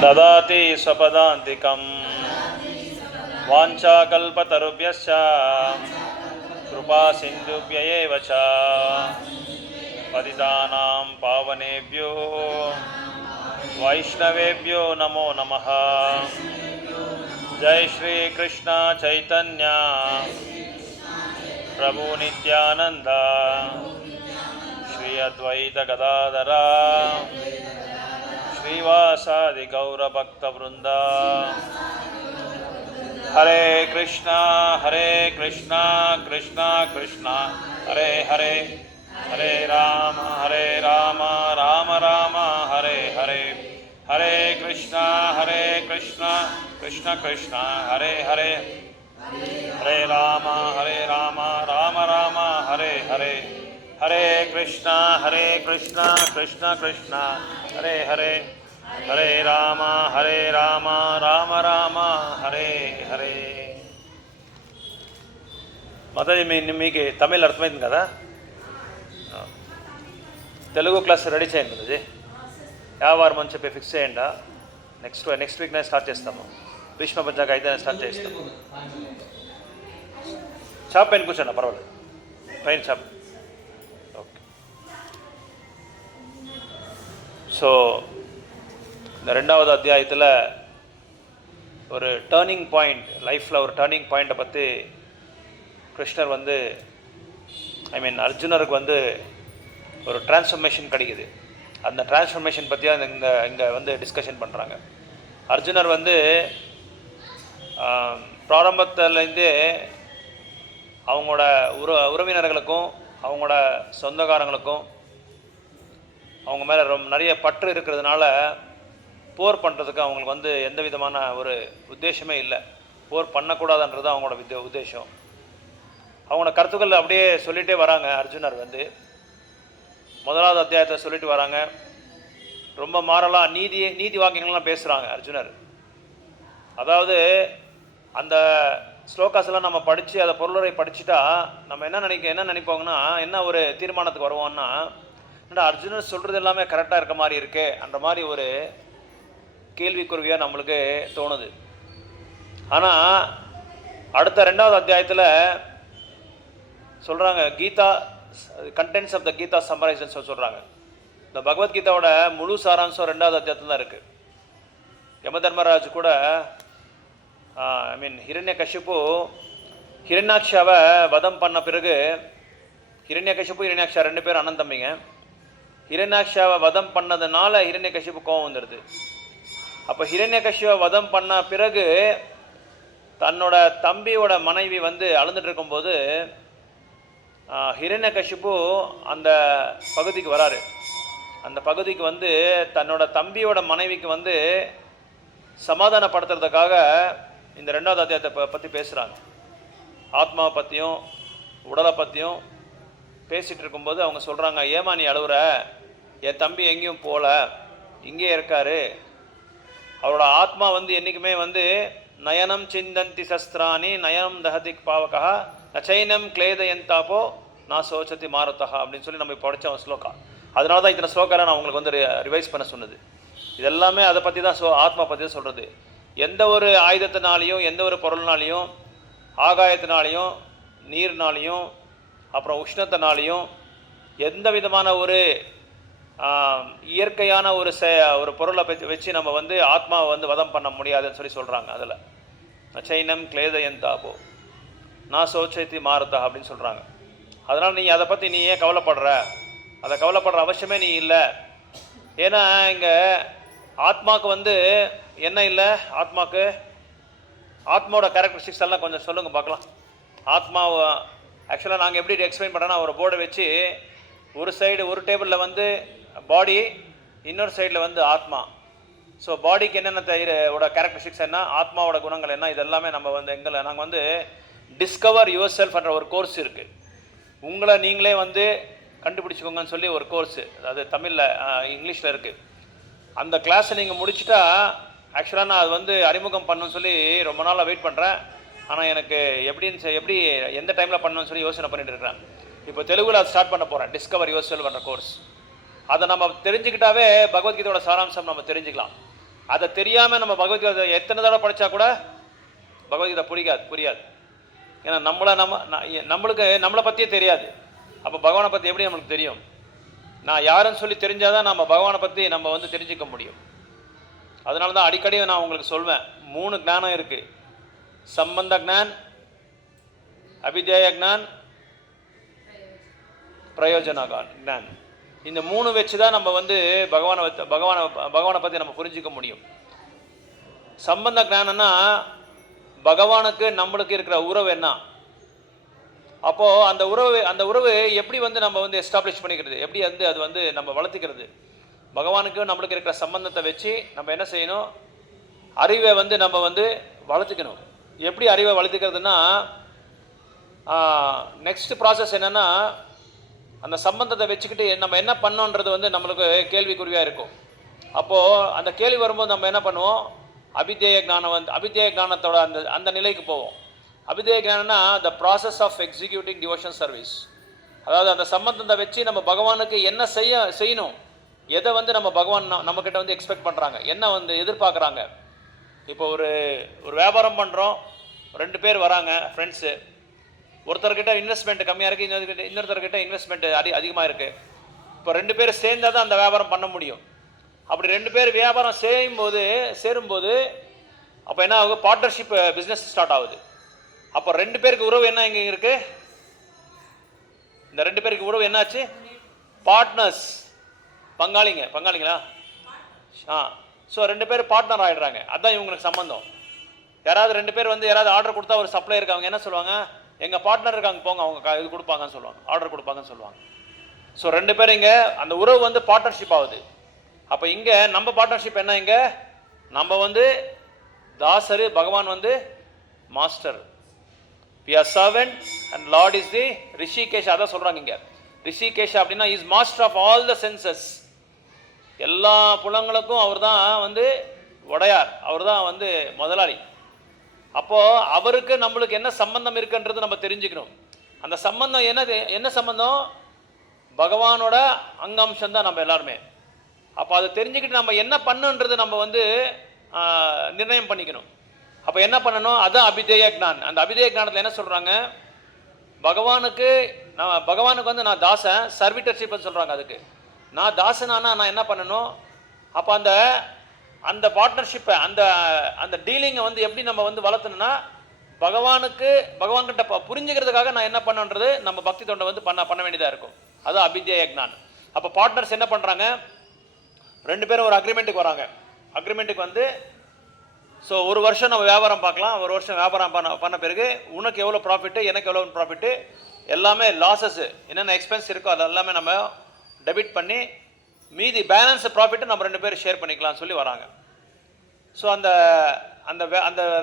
ददाति स्वपदान्तिकं वाञ्छाकल्पतरुभ्यश्च कृपासिन्धुभ्य एव च पतितानां पावनेभ्यो वैष्णवेभ्यो नमो नमः। जय श्री कृष्ण चैतन्य प्रभु नित्यानंद श्री अद्वैत गदाधर श्रीवासादि गौरभक्तवृंद। हरे कृष्णा कृष्णा कृष्णा हरे हरे, हरे राम राम राम हरे हरे। हरे कृष्णा कृष्णा कृष्णा हरे हरे, हरे राम राम राम हरे हरे। हरे कृष्णा कृष्णा कृष्णा हरे हरे, हरे राम राम राम हरे हरे। మాతాజీ మీకు తమిళ్ అర్థమైంది కదా? తెలుగు క్లాస్ రెడీ చేయండి మాతాజీ. వారం అని చెప్పి ఫిక్స్ చేయండి. నెక్స్ట్ వీక్ నేను స్టార్ట్ చేస్తాము. భీష్మ పంచాక అయితే స్టార్ట్ చేస్తాము. చాప్ పైన కూర్చోండి, పర్వాలేదు, పైన చాప్. ஓகே. ஸோ இந்த 2வது அத்தியாயத்தில் ஒரு டேர்னிங் பாயிண்ட், லைஃப்பில் ஒரு டேர்னிங் பாயிண்ட்டை பற்றி கிருஷ்ணர் அர்ஜுனருக்கு ஒரு டிரான்ஸ்ஃபர்மேஷன் கிடைக்குது. அந்த டிரான்ஸ்ஃபர்மேஷன் பற்றியா இங்கே டிஸ்கஷன் பண்ணுறாங்க. அர்ஜுனர் பிராரம்பத்துலேருந்தே அவங்களோட உறவினர்களுக்கும் அவங்களோட சொந்தக்காரங்களுக்கும் அவங்க மேலே நிறைய பற்று இருக்கிறதுனால போர் பண்ணுறதுக்கு அவங்களுக்கு எந்த விதமான ஒரு உத்தேசமே இல்லை. போர் பண்ணக்கூடாதுன்றது அவங்களோட உத்தேசம். அவங்களோட கருத்துக்கள் அப்படியே சொல்லிகிட்டே வராங்க. அர்ஜுனர் 1வது அத்தியாயத்தை சொல்லிட்டு வராங்க. ரொம்ப மாறலாம் நீதி வாக்கியங்கள்லாம் பேசுகிறாங்க அர்ஜுனர். அதாவது அந்த ஸ்லோகாஸ்லாம் நம்ம படித்து அதை பொருளுரை படிச்சுட்டா நம்ம என்ன நினைப்போங்கன்னா, என்ன ஒரு தீர்மானத்துக்கு வருவோம்னா, என்னடா அர்ஜுனர் சொல்கிறது எல்லாமே கரெக்டாக இருக்க மாதிரி இருக்கே அந்த மாதிரி ஒரு கேள்விக்குருவியாக நம்மளுக்கு தோணுது. ஆனால் அடுத்த 2வது அத்தியாயத்தில் சொல்கிறாங்க, Gita contents of the Gita summarisation சொல்கிறாங்க. இந்த பகவத்கீதாவோட முழு சாராம்சம் 2வது அத்தியாயத்தில் தான் இருக்குது. யமதர்மராஜ் கூட ஹிரண்யகசிப்பு ஹிரண்யாக்ஷாவை வதம் பண்ண பிறகு, ஹிரண்யகசிப்பு ஹிரண்யாக்ஷா 2 பேரும் அண்ணன் தம்பிங்க. ஹிரண்யாக்ஷாவை வதம் பண்ணதுனால ஹிரண்யகசிப்பு கோபம் வந்துடுது. அப்போ ஹிரண்யகசிப்பை வதம் பண்ண பிறகு தன்னோட தம்பியோட மனைவி அழுந்துட்டு இருக்கும்போது ஹிரண்யகசிப்பு அந்த பகுதிக்கு வராரு. அந்த பகுதிக்கு தன்னோட தம்பியோட மனைவிக்கு சமாதானப்படுத்துறதுக்காக இந்த 2வது அத்தியாயத்தை பற்றி பேசுகிறாங்க. ஆத்மாவை பற்றியும் உடலை பற்றியும் பேசிகிட்டு இருக்கும்போது அவங்க சொல்கிறாங்க, ஏமா நீ அழுவுற? என் தம்பி எங்கேயும் போகல, இங்கே இருக்காரு. அவரோட ஆத்மா என்றைக்குமே நயனம் சிந்தந்தி சஸ்திராணி நயனம் தஹதிக் பாவகா நச்சைனம் கிளேதயந்தாப்போ நான் சோச்சத்தி மாரத்தகா அப்படின்னு சொல்லி நம்ம படித்த ஸ்லோகா. அதனால தான் இத்தனை ஸ்லோக்காரை நான் உங்களுக்கு ரிவைஸ் பண்ண சொன்னது. இதெல்லாமே அதை பற்றி தான் ஆத்மா பற்றி தான் சொல்கிறது. எந்த ஒரு ஆயுதத்தினாலையும் எந்த ஒரு பொருள்னாலையும் ஆகாயத்தினாலையும் நீர்னாலையும் அப்புறம் உஷ்ணத்தினாலையும் எந்த விதமான ஒரு இயற்கையான ஒரு பொருளை வச்சு நம்ம ஆத்மாவை வதம் பண்ண முடியாதுன்னு சொல்லி சொல்கிறாங்க. அதில் நச்சைனம் கிளேதயந்தாபோ நான் சோச்சத்தி மாறுதா அப்படின்னு சொல்கிறாங்க. அதனால் நீ அதை பற்றி நீ ஏன் கவலைப்படுற? அதை கவலைப்படுற அவசியமே நீ இல்லை. ஏன்னா இங்கே ஆத்மாவுக்கு என்ன இல்லை, ஆத்மாவோட கேரக்டரிஸ்டிக்ஸ் எல்லாம் கொஞ்சம் சொல்லுங்கள் பார்க்கலாம். ஆத்மாவை ஆக்சுவலாக நாங்கள் எப்படி எக்ஸ்பிளைன் பண்ணுறோன்னா, ஒரு போர்டை வச்சு ஒரு சைடு ஒரு டேபிளில் பாடி, இன்னொரு சைடில் ஆத்மா. ஸோ பாடிக்கு என்னென்ன கேரக்டரிஸ்டிக்ஸ் என்ன, ஆத்மாவோட குணங்கள் என்ன, இதெல்லாமே நம்ம நாங்கள் டிஸ்கவர் யுவர் செல்ஃப் என்ற ஒரு கோர்ஸ் இருக்குது. உங்களை நீங்களே கண்டுபிடிச்சிக்கோங்கன்னு சொல்லி ஒரு கோர்ஸு, அது தமிழில் இங்கிலீஷில் இருக்குது. அந்த கிளாஸை நீங்கள் முடிச்சுட்டா ஆக்சுவலாக நான் அது அறிமுகம் பண்ணணும்னு சொல்லி ரொம்ப நாளாக வெயிட் பண்ணுறேன். ஆனால் எனக்கு எப்படி எந்த டைமில் பண்ணணும்னு சொல்லி யோசனை பண்ணிட்டு இருக்கிறேன். இப்போ தெலுங்குல அதை ஸ்டார்ட் பண்ண போகிறேன், டிஸ்கவர் யுவர் செல்ஃப் என்ற கோர்ஸ். அதை நம்ம தெரிஞ்சுக்கிட்டாவே பகவத்கீதையோட சாராம்சம் நம்ம தெரிஞ்சுக்கலாம். அதை தெரியாமல் நம்ம பகவத்கீதை எத்தனை தடவை படித்தா கூட பகவத்கீதை புரியாது. ஏன்னா நம்மளை பற்றியே தெரியாது. அப்போ பகவானை பற்றி எப்படி நம்மளுக்கு தெரியும்? நான் யாருன்னு சொல்லி தெரிஞ்சாதான் நம்ம பகவானை பற்றி நம்ம வந்து தெரிஞ்சுக்க முடியும். அதனால தான் அடிக்கடி நான் உங்களுக்கு சொல்வேன், 3 ஞானம் இருக்குது. சம்பந்த ஞான், அபிதேய ஞான், பிரயோஜன ஞான். இந்த 3 வச்சு தான் நம்ம வந்து பகவானை பற்றி நம்ம புரிஞ்சிக்க முடியும். சம்பந்த ஞானம்னா பகவானுக்கு நம்மளுக்கு இருக்கிற உறவு என்ன, அப்போது அந்த உறவு எப்படி வந்து நம்ம வந்து எஸ்டாப்ளிஷ் பண்ணிக்கிறது, எப்படி வந்து அது வந்து நம்ம வளர்த்துக்கிறது. பகவானுக்கு நம்மளுக்கு இருக்கிற சம்பந்தத்தை வச்சு நம்ம என்ன செய்யணும், அறிவை வந்து நம்ம வந்து வளர்த்துக்கணும். எப்படி அறிவை வளர்த்துக்கிறதுனா, நெக்ஸ்ட் ப்ராசஸ் என்னென்னா, அந்த சம்பந்தத்தை வச்சுக்கிட்டு நம்ம என்ன பண்ணோன்றது வந்து நம்மளுக்கு கேள்விக்குறியாக இருக்கும். அப்போது அந்த கேள்வி வரும்போது நம்ம என்ன பண்ணுவோம், அபிதேய ஞானத்தோட அந்த நிலைக்கு போவோம். அபிதேய ஞானம்னா the process of executing devotion service. அதாவது அந்த சம்பந்தத்தை வச்சு நம்ம பகவானுக்கு என்ன செய்யணும், எதை வந்து நம்ம பகவான் நம்மக்கிட்ட வந்து எக்ஸ்பெக்ட் பண்ணுறாங்க, என்ன வந்து எதிர்பார்க்குறாங்க. இப்போ ஒரு வியாபாரம் பண்ணுறோம், 2 பேர் வராங்க ஃப்ரெண்ட்ஸு. ஒருத்தர்கிட்ட இன்வெஸ்ட்மெண்ட் கம்மியாக இருக்குது, இன்னொருத்தர்கிட்ட இன்வெஸ்ட்மெண்ட் அதிகமாக இருக்குது. இப்போ 2 பேர் சேர்ந்தால் தான் அந்த வியாபாரம் பண்ண முடியும். அப்படி 2 பேர் வியாபாரம் சேரும்போது அப்போ என்ன ஆகுது, பார்ட்னர்ஷிப் பிஸ்னஸ் ஸ்டார்ட் ஆகுது. அப்போ 2 பேருக்கு உறவு என்ன இங்கே இருக்குது, இந்த 2 பேருக்கு உறவு என்னாச்சு, பார்ட்னர்ஸ், பங்காளிங்களா. ஸோ 2 பேர் பார்ட்னர் ஆகிடுறாங்க. அதுதான் இவங்களுக்கு சம்பந்தம். யாராவது 2 பேர் வந்து யாராவது ஆர்டர் கொடுத்தா ஒரு சப்ளை இருக்காங்க, என்ன சொல்லுவாங்க, எங்கள் பார்ட்னர் இருக்காங்க போங்க, அவங்க இது கொடுப்பாங்கன்னு சொல்லுவாங்க, ஆர்டர் கொடுப்பாங்கன்னு சொல்லுவாங்க. ஸோ 2 பேர் இங்கே அந்த உறவு வந்து பார்ட்னர்ஷிப் ஆகுது. அப்போ இங்கே நம்ம பார்ட்னர்ஷிப் என்ன, இங்கே நம்ம வந்து தாசர், பகவான் வந்து master. We are servant and Lord is the Hrishikesh. அதான் சொல்கிறாங்க இங்கே. ரிஷிகேஷ் அப்படின்னா is master of all the senses. எல்லா புலங்களுக்கும் அவர் தான் வந்து உடையார், அவர் தான் வந்து முதலாளி. அப்போது அவருக்கு நம்மளுக்கு என்ன சம்பந்தம் இருக்குன்றது நம்ம தெரிஞ்சுக்கணும். அந்த சம்பந்தம் என்ன சம்பந்தம், பகவானோட அங்கம்சம் தான் நம்ம எல்லாருமே. அப்போ அதை தெரிஞ்சுக்கிட்டு நம்ம என்ன பண்ணுன்றது நம்ம வந்து நிர்ணயம் பண்ணிக்கணும். அப்போ என்ன பண்ணணும், அதுதான் அபிதேய ஞான். அந்த அபிதேய ஞானத்தில் என்ன சொல்கிறாங்க, பகவானுக்கு வந்து நான் தாசன், சர்வீட்டர்ஷிப்னு சொல்கிறாங்க. அதுக்கு நான் தாசனானா நான் என்ன பண்ணணும், அப்போ அந்த பார்ட்னர்ஷிப்பை அந்த டீலிங்கை வந்து எப்படி நம்ம வந்து வளர்த்தணும்னா, பகவான்கிட்ட புரிஞ்சுக்கிறதுக்காக நான் என்ன பண்ணுன்றது நம்ம பக்தி தொண்டை வந்து பண்ண வேண்டியதாக இருக்கும். அதுதான் அபிதேய ஞான். அப்போ பார்ட்னர்ஸ் என்ன பண்ணுறாங்க, 2 பேரும் ஒரு அக்ரிமெண்ட்டுக்கு வராங்க. அக்ரிமெண்ட்டுக்கு வந்து ஸோ 1 வருஷம் நம்ம வியாபாரம் பார்க்கலாம். 1 வருஷம் வியாபாரம் பண்ண பிறகு உனக்கு எவ்வளோ ப்ராஃபிட்டு, எனக்கு எவ்வளோ ப்ராஃபிட்டு, எல்லாமே லாஸஸ் என்னென்ன எக்ஸ்பென்ஸ் இருக்கோ அது எல்லாமே நம்ம டெபிட் பண்ணி மீதி பேலன்ஸ் ப்ராஃபிட்டை நம்ம 2 பேரும் ஷேர் பண்ணிக்கலாம்னு சொல்லி வராங்க. ஸோ அந்த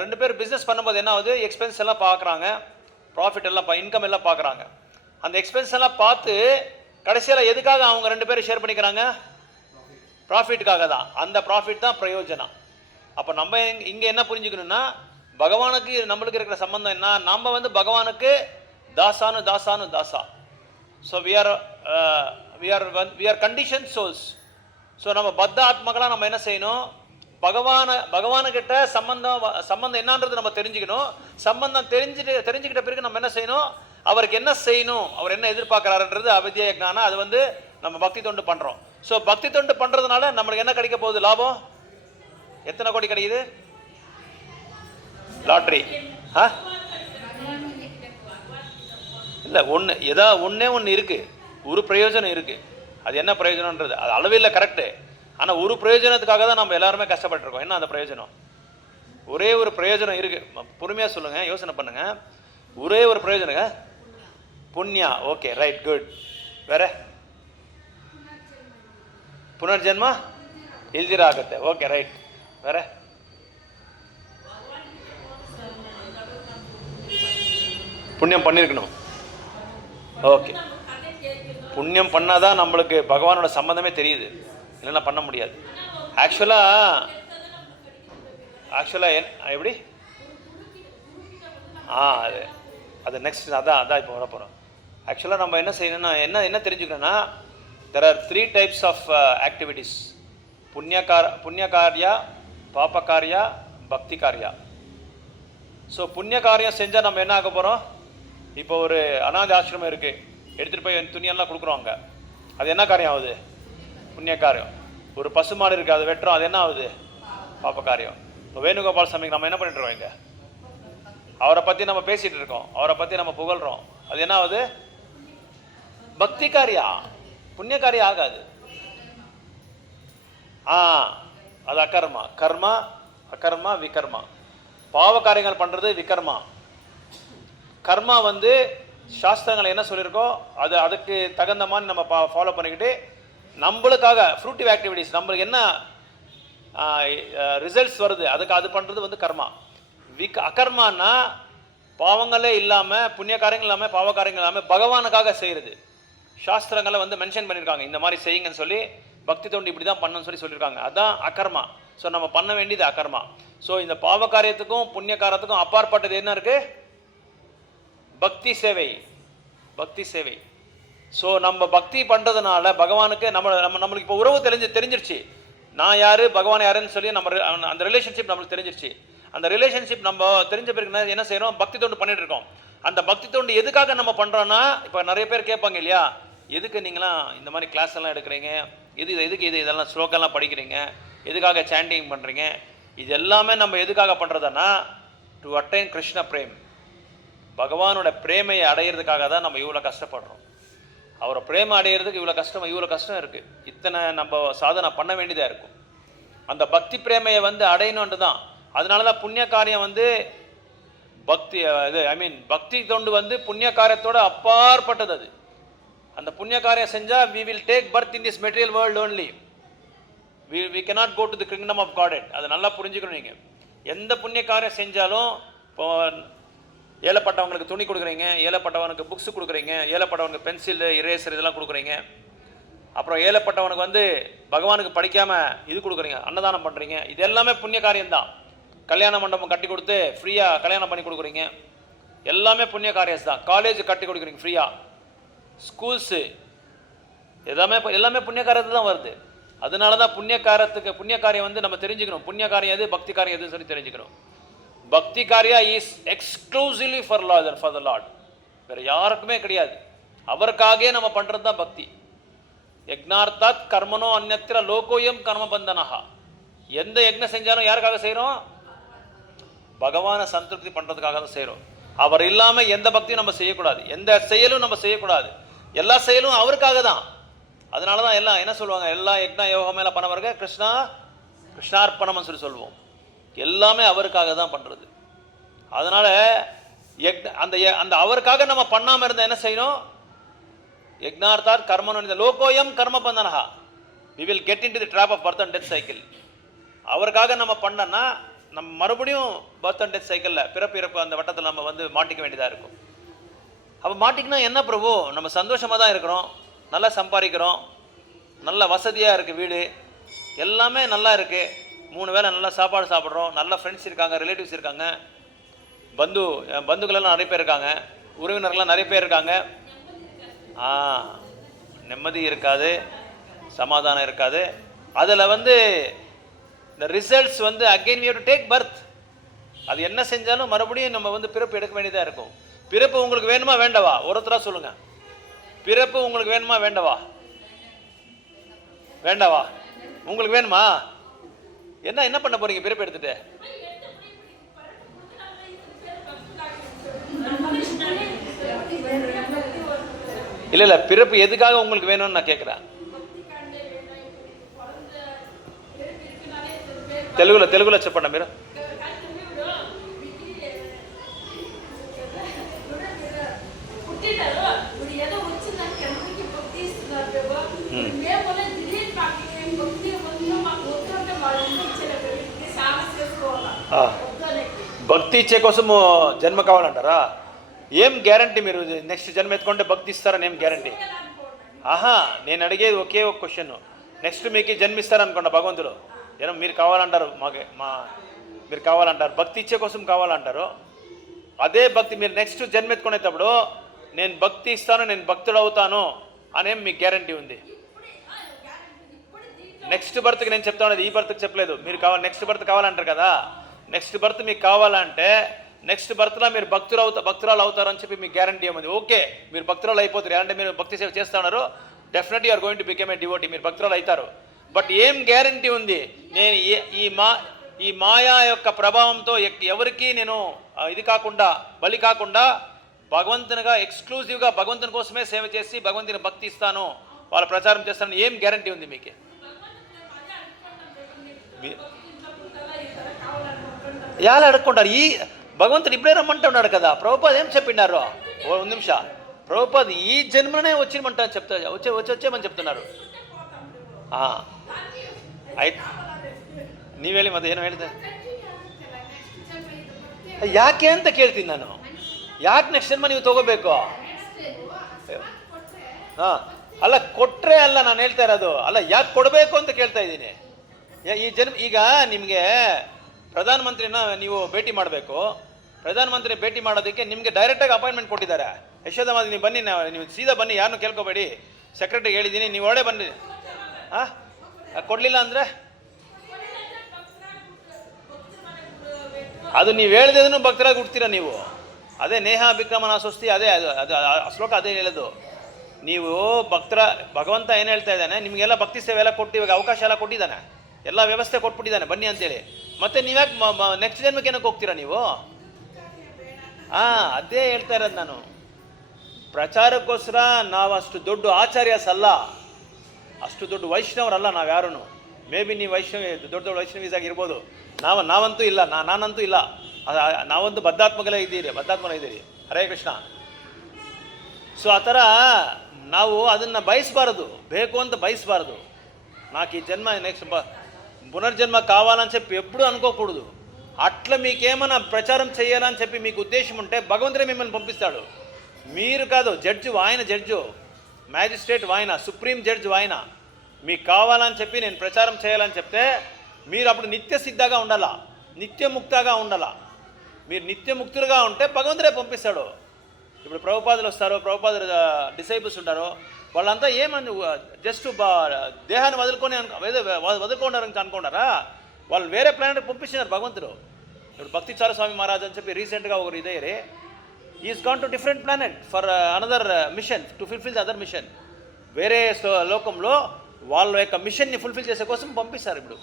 2 பேர் பிஸ்னஸ் பண்ணும்போது என்ன ஆகுது, எக்ஸ்பென்ஸ் எல்லாம் பார்க்குறாங்க, ப்ராஃபிட் எல்லாம் இன்கம் எல்லாம் பார்க்குறாங்க. அந்த எக்ஸ்பென்ஸ் எல்லாம் பார்த்து கடைசியில் எதுக்காக அவங்க 2 பேரும் ஷேர் பண்ணிக்கிறாங்க, ப்ராஃபிட்டுக்காக தான். அந்த ப்ராஃபிட் தான் பிரயோஜனம். அப்போ நம்ம இங்கே என்ன புரிஞ்சுக்கணும்னா, பகவானுக்கு நம்மளுக்கு இருக்கிற சம்பந்தம் என்ன, நம்ம வந்து பகவானுக்கு தாசா. So we are condition souls. So நம்ம பத்த ஆத்மகளாக நம்ம என்ன செய்யணும், பகவானுக்கிட்ட சம்பந்தம் என்னன்றது நம்ம தெரிஞ்சுக்கணும். சம்பந்தம் தெரிஞ்சுக்கிட்ட பிறகு நம்ம என்ன செய்யணும், அவருக்கு என்ன செய்யணும், அவர் என்ன எதிர்பார்க்குறாருன்றது அபிதேய ஞானம். அது வந்து நம்ம பக்தி தொண்டு பண்ணுறோம். ஸோ பக்தி தொண்டு பண்ணுறதுனால நம்மளுக்கு என்ன கிடைக்க போகுது, லாபம் எத்தனை கோடி கிடைக்குது, லாட்ரி இல்லை, ஒன்று இருக்குது, ஒரு பிரயோஜனம் இருக்குது. அது என்ன பிரயோஜனன்றது அது அளவில் கரெக்டு. ஆனால் ஒரு பிரயோஜனத்துக்காக தான் நம்ம எல்லாருமே கஷ்டப்பட்டுருக்கோம். என்ன அந்த பிரயோஜனம், ஒரே ஒரு பிரயோஜனம் இருக்குது. பொறுமையாக சொல்லுங்கள், யோசனை பண்ணுங்கள். ஒரே ஒரு பிரயோஜனங்க, புண்ணியா. Okay, right, good. வேற புனர்ஜென்மா இல்திராகத்தை. Okay, right. வேற புண்ணியம் பண்ணியிருக்கணும். ஓகே, புண்ணியம் பண்ணாதான் நம்மளுக்கு பகவானோட சம்பந்தமே தெரியுது, இல்லைன்னா பண்ண முடியாது. ஆக்சுவலாக எப்படி அது நெக்ஸ்ட் அதான் இப்போ வர போகிறோம். ஆக்சுவலாக நம்ம என்ன செய்யணும்னா, என்ன தெரிஞ்சுக்கணும்னா, there are 3 types of activities. புண்ணியகாரியா, பாப காரியா, பக்தி காரியா. ஸோ புண்ணிய காரியம் செஞ்சால் நம்ம என்ன ஆக போகிறோம்? இப்போ ஒரு அனாதை ஆசிரமம் இருக்குது, எடுத்துகிட்டு போய் துணியெல்லாம் கொடுக்குறோம் அங்கே. அது என்ன காரியம் ஆகுது? புண்ணிய காரியம். ஒரு பசுமாடு இருக்குது, அதை வெட்டுறோம், அது என்ன ஆகுது? பாப காரியம். இப்போ வேணுகோபால் சாமிக்கு நம்ம என்ன பண்ணிட்டு இருக்கோம்? இங்கே அவரை பற்றி நம்ம பேசிகிட்டு இருக்கோம், அவரை பற்றி நம்ம புகழ்கிறோம், அது என்ன ஆகுது? பக்தி காரியா, புண்ணிய காரியம் ஆகாது. அது அகர்மா. கர்மா, அகர்மா, விகர்மா. பாவ காரியங்கள் பண்ணுறது விகர்மா. கர்மா வந்து சாஸ்திரங்கள் என்ன சொல்லியிருக்கோ அதுக்கு தகுந்த மாதிரி நம்ம ஃபாலோ பண்ணிக்கிட்டு நம்மளுக்காக ஃப்ரூட்டிவ் ஆக்டிவிட்டிஸ், நம்மளுக்கு என்ன ரிசல்ட்ஸ் வருது அதுக்கு அது பண்ணுறது வந்து கர்மா. அகர்மானா பாவங்களே இல்லாமல், புண்ணிய காரியங்கள் இல்லாமல், பாவ காரியங்கள் இல்லாமல் பகவானுக்காக செய்கிறது. சாஸ்திரங்களை வந்து மென்ஷன் பண்ணியிருக்காங்க, இந்த மாதிரி செய்யுங்கன்னு சொல்லி, பக்தி தொண்டு இப்படி தான் பண்ணணும்னு சொல்லியிருக்காங்க. அதுதான் அகர்மா. ஸோ நம்ம பண்ண வேண்டியது அகர்மா. ஸோ இந்த பாவ காரியத்துக்கும் புண்ணிய காரியத்துக்கும் அப்பாற்பட்டது என்ன இருக்கு? பக்தி சேவை. பக்தி சேவை. ஸோ நம்ம பக்தி பண்ணுறதுனால பகவானுக்கு நம்மளுக்கு இப்போ உறவு தெரிஞ்சிருச்சு. நான் யார், பகவான் யாருன்னு சொல்லி நம்ம அந்த ரிலேஷன்ஷிப் நம்மளுக்கு தெரிஞ்சிருச்சு. அந்த ரிலேஷன்ஷிப் நம்ம தெரிஞ்ச பிறகு என்ன செய்கிறோம்? பக்தி தொண்டு பண்ணிட்டு இருக்கோம். அந்த பக்தி தொண்டு எதுக்காக நம்ம பண்ணுறோன்னா, இப்போ நிறைய பேர் கேட்பாங்க இல்லையா, எதுக்கு நீங்களாம் இந்த மாதிரி கிளாஸ் எல்லாம் எடுக்கிறீங்க, எதுக்கு இதெல்லாம் ஸ்லோக்கெல்லாம் படிக்கிறீங்க, எதுக்காக சாண்டிங் பண்ணுறீங்க? இது எல்லாமே நம்ம எதுக்காக பண்ணுறதுன்னா, டு அட்டைன் கிருஷ்ண பிரேம். பகவானோட பிரேமையை அடையிறதுக்காக தான் நம்ம இவ்வளோ கஷ்டப்படுறோம். அவரை பிரேம அடையிறதுக்கு இவ்வளோ கஷ்டம் இருக்குது. இத்தனை நம்ம சாதனை பண்ண வேண்டியதாக இருக்கும். அந்த பக்தி பிரேமையை வந்து அடையணுன்ட்டு தான். அதனால தான் புண்ணிய காரியம் வந்து பக்தி பக்தி தொண்டு வந்து புண்ணிய காரியத்தோட அப்பாற்பட்டது. அது அந்த புண்ணிய காரியம் செஞ்சால் we will take birth in this material world only. we cannot go to the kingdom of Godhead. அதை நல்லா புரிஞ்சுக்கணும். நீங்கள் எந்த புண்ணிய காரியம் செஞ்சாலும், இப்போ ஏழைப்பட்டவங்களுக்கு துணி கொடுக்குறீங்க, ஏழைப்பட்டவனுக்கு புக்ஸ் கொடுக்குறீங்க, ஏழைப்பட்டவனுக்கு பென்சில், இரேசர் இதெல்லாம் கொடுக்குறீங்க. அப்புறம் ஏழைப்பட்டவனுக்கு வந்து பகவானுக்கு படிக்காமல் இது கொடுக்குறீங்க, அன்னதானம் பண்ணுறீங்க. இது எல்லாமே புண்ணிய காரியம்தான். கல்யாண மண்டபம் கட்டி கொடுத்து ஃப்ரீயாக கல்யாணம் பண்ணி கொடுக்குறீங்க, எல்லாமே புண்ணிய காரியம் தான். காலேஜ் கட்டி கொடுக்குறீங்க ஃப்ரீயாக, ஸ்கூல்ஸு எல்லாமே புண்ணிய காரியத்தை தான் வருது. அதனால தான் புண்ணிய காரியம் வந்து நம்ம தெரிஞ்சுக்கணும். புண்ணிய காரியம் எது, பக்தி காரியம் எதுன்னு சொல்லி தெரிஞ்சுக்கணும். பக்தி காரியா is exclusively for the lord. வேற யாருக்குமே கிடையாது. அவருக்காகவே நம்ம பண்ணுறது தான் பக்தி. யக்னார்த்தாத் கர்மனோ அந்நத்திர லோகோயம் கர்ம பந்தனஹா. எந்த யக்னம் செஞ்சாலும் யாருக்காக செய்கிறோம்? பகவானை சந்திருப்தி பண்ணுறதுக்காக தான் செய்கிறோம். அவர் இல்லாமல் எந்த பக்தியும் நம்ம செய்யக்கூடாது, எந்த செயலும் நம்ம செய்யக்கூடாது. எல்லா செயலும் அவருக்காக தான். அதனால தான் எல்லாம் என்ன சொல்லுவாங்க, எல்லா யக்னா யோகம் மேலே பண்ணவர்க கிருஷ்ணார்ப்பணம்னு சொல்லுவோம். எல்லாமே அவருக்காக தான் பண்ணுறது. அதனால் அந்த அவருக்காக நம்ம பண்ணாமல் இருந்தால் என்ன செய்யணும்? யக்னார்த்தாத் கர்மனோ இந்த லோகோயம் கர்ம பந்தனஹா. we will get into the trap of birth and death cycle. அவருக்காக நம்ம பண்ணோன்னா நம்ம மறுபடியும் பர்த் அண்ட் டெத் சைக்கிளில் பிறப்பு அந்த வட்டத்தில் நம்ம வந்து மாட்டிக்க வேண்டியதாக இருக்கும். அப்போ மாட்டிக்கினா என்ன பிரபு, நம்ம சந்தோஷமாக தான் இருக்கிறோம், நல்லா சம்பாதிக்கிறோம், நல்ல வசதியாக இருக்குது, வீடு எல்லாமே நல்லா இருக்குது, 3 வேளை நல்லா சாப்பாடு சாப்பிட்றோம், நல்ல ஃப்ரெண்ட்ஸ் இருக்காங்க, ரிலேட்டிவ்ஸ் இருக்காங்க, பந்துக்கள்லாம் நிறைய பேர் இருக்காங்க, உறவினர்கள்லாம் நிறைய பேர் இருக்காங்க. நிம்மதி இருக்காது, சமாதானம் இருக்காது. அதில் வந்து இந்த ரிசல்ட்ஸ் வந்து again we have to take birth. அது என்ன செஞ்சாலும் மறுபடியும் நம்ம வந்து பிறப்பு எடுக்க வேண்டியதாக இருக்கும். பிறப்பு உங்களுக்கு வேணுமா வேண்டவா? ஒருத்தராக சொல்லுங்க, பிறப்பு உங்களுக்கு வேணுமா வேண்டவா? வேண்டவா? உங்களுக்கு வேணுமா? என்ன பண்ண போறீங்க பிறப்பு எடுத்துட்டு? இல்லை பிறப்பு எதுக்காக உங்களுக்கு வேணும்னு நான் கேட்குறேன். తెలుగులో చెప్పండి మీరు. భక్తి ఇచ్చే కోసం జన్మ కావాలంటారా? ఏం గ్యారంటీ మీరు నెక్స్ట్ జన్మ ఎత్తుకుంటే భక్తి ఇస్తారని ఏం గ్యారంటీ? నేను అడిగేది ఒకే ఒక క్వశ్చన్. నెక్స్ట్ మీకు జన్మిస్తారనుకోండి భగవంతుడు, ఏమో మీరు కావాలంటారు, మీరు కావాలంటారు, భక్తి ఇచ్చే కోసం కావాలంటారు. అదే భక్తి మీరు నెక్స్ట్ జన్మ ఎత్తుకునేటప్పుడు నేను భక్తి ఇస్తాను, నేను భక్తుడు అవుతాను అనేం మీకు గ్యారంటీ ఉంది? నెక్స్ట్ బర్త్కి నేను చెప్తా ఉన్నది, ఈ బర్త్కి చెప్పలేదు. మీరు కావాలి నెక్స్ట్ బర్త్ కావాలంటారు కదా, నెక్స్ట్ బర్త్ మీకు కావాలంటే నెక్స్ట్ బర్త్లో మీరు భక్తురాలు అవుతారని చెప్పి మీకు గ్యారంటీ ఏముంది? ఓకే, మీరు భక్తురాలు అయిపోతారు అంటే మీరు భక్తి సేవ చేస్తూ ఉన్నారు, definitely you're going to become a devotee, మీరు భక్తురాలు అవుతారు. బట్ ఏం గ్యారంటీ ఉంది? నేను ఈ మాయా యొక్క ప్రభావంతో ఎవరికి నేను ఇది కాకుండా, బలి కాకుండా భగవంతునిగా ఎక్స్క్లూజివ్గా భగవంతుని కోసమే సేవ చేసి భగవంతుని భక్తి ఇస్తాను, వాళ్ళ ప్రచారం చేస్తాను, ఏం గ్యారంటీ ఉంది మీకు? ఎలా అడుక్కుంటారు? ఈ భగవంతుడు ఇప్పుడే రమ్మంటున్నాడు కదా. ప్రభుపాద్ ఏం చెప్పినారు? ఓ నిమిషం, ప్రభుపాద్ ఈ జన్మనే వచ్చిమంటా చెప్తా, వచ్చేమని చెప్తున్నారు. ನೀವೇಳಿ ಮತ್ತೆ ಏನು ಹೇಳಿದೆ? ಯಾಕೆ ಅಂತ ಕೇಳ್ತೀನಿ ನಾನು. ಯಾಕೆ ನೆಕ್ಸ್ಟ್ ಜನ್ಮ ನೀವು ತಗೋಬೇಕು? ಅಲ್ಲ ಕೊಟ್ಟರೆ ಅಲ್ಲ ನಾನು ಹೇಳ್ತಾ ಇರೋದು, ಅಲ್ಲ ಯಾಕೆ ಕೊಡಬೇಕು ಅಂತ ಕೇಳ್ತಾ ಇದ್ದೀನಿ. ಈ ಜನ್ಮ ಈಗ ನಿಮಗೆ ಪ್ರಧಾನಮಂತ್ರಿನ ನೀವು ಭೇಟಿ ಮಾಡಬೇಕು, ಪ್ರಧಾನಮಂತ್ರಿ ಭೇಟಿ ಮಾಡೋದಕ್ಕೆ ನಿಮಗೆ ಡೈರೆಕ್ಟಾಗಿ ಅಪಾಯಿಂಟ್ಮೆಂಟ್ ಕೊಟ್ಟಿದ್ದಾರೆ. ಯಶೋದಮ್ಮ ನೀವು ಬನ್ನಿ, ನೀವು ಸೀದಾ ಬನ್ನಿ, ಯಾರನ್ನೂ ಕೇಳ್ಕೊಬೇಡಿ, ಸೆಕ್ರೆಟರಿಗೆ ಹೇಳಿದ್ದೀನಿ, ನೀವು ಒಳ್ಳೆ ಬನ್ನಿ. ಕೊಡಲಿಲ್ಲ ಅಂದರೆ ಅದು ನೀವು ಹೇಳ್ದೇನು ಭಕ್ತರಾಗಿ ಹುಡ್ತೀರ ನೀವು. ಅದೇ ನೇಹ ಅಭಿಕ್ರಮಣ ಸ್ವಸ್ತಿ, ಅದೇ ಅದು ಶ್ಲೋಕ ಅದೇ ಹೇಳೋದು. ನೀವು ಭಗವಂತ ಏನು ಹೇಳ್ತಾ ಇದ್ದಾನೆ, ನಿಮಗೆಲ್ಲ ಭಕ್ತಿ ಸೇವೆ ಎಲ್ಲ ಕೊಟ್ಟು ಇವಾಗ ಅವಕಾಶ ಎಲ್ಲ ಕೊಟ್ಟಿದ್ದಾನೆ, ಎಲ್ಲ ವ್ಯವಸ್ಥೆ ಕೊಟ್ಬಿಟ್ಟಿದ್ದಾನೆ ಬನ್ನಿ ಅಂತೇಳಿ. ಮತ್ತೆ ನೀವ್ಯಾಕೆ ನೆಕ್ಸ್ಟ್ ಜನ್ಮಕ್ಕೆ ಏನಕ್ಕೆ ಹೋಗ್ತೀರಾ ನೀವು? ಅದೇ ಹೇಳ್ತಾ ಇರೋದು ನಾನು. ಪ್ರಚಾರಕ್ಕೋಸ್ಕರ ನಾವು ಅಷ್ಟು ದೊಡ್ಡ ಆಚಾರ್ಯಸ್ ಅಲ್ಲ, ಅಷ್ಟು ದೊಡ್ಡ ವೈಷ್ಣವರಲ್ಲ ನಾವು ಯಾರೂ. ಮೇ ಬಿ ನೀವು ದೊಡ್ಡ ವೈಷ್ಣವೀಸ್ ಆಗಿರ್ಬೋದು, ನಾವಂತೂ ಇಲ್ಲ, ನಾನಂತೂ ಇಲ್ಲ. ನಾವಂತೂ ಬದ್ಧಾತ್ಮಗಳೇ ಇದ್ದೀರಿ. ಹರೇ ಕೃಷ್ಣ. ಸೊ ಆ ಥರ ನಾವು ಅದನ್ನು ಬಯಸಬಾರದು, ಬೇಕು ಅಂತ బయసబారదు. నాకు ఈ జన్మ నెక్స్ట్ పునర్జన్మ కావాలని చెప్పి ఎప్పుడు అనుకోకూడదు. అట్లా మీకేమైనా ప్రచారం చేయాలని చెప్పి మీకు ఉద్దేశం ఉంటే భగవంతుడే మిమ్మల్ని పంపిస్తాడు, మీరు కాదు. ఆయన జడ్జు, మ్యాజిస్ట్రేట్ ఆయన, సుప్రీం జడ్జి ఆయన. మీకు కావాలని చెప్పి నేను ప్రచారం చేయాలని చెప్తే మీరు అప్పుడు నిత్య సిద్ధగా ఉండాలా, నిత్యముక్తగా ఉండాలా. మీరు నిత్యముక్తులుగా ఉంటే భగవంతుడే పంపిస్తాడు. ఇప్పుడు ప్రభుపాదులు వస్తారు, ప్రభుపాదులు డిసైపుల్స్ ఉంటారు, వాళ్ళంతా ఏమని జస్ట్ దేహాన్ని వదులుకోండి అనుకున్నారా? వాళ్ళు వేరే ప్లానెట్ పంపించినారు భగవంతుడు. ఇప్పుడు భక్తి చారుస్వామి మహారాజ్ అని చెప్పి రీసెంట్గా ఒకరు ఇదే, is gone to different planet for another mission to fulfil the other mission. వేరే లోకంలో వాళ్ళ యొక్క మిషన్ని ఫుల్ఫిల్ చేసే కోసం పంపిస్తారు. ఇప్పుడు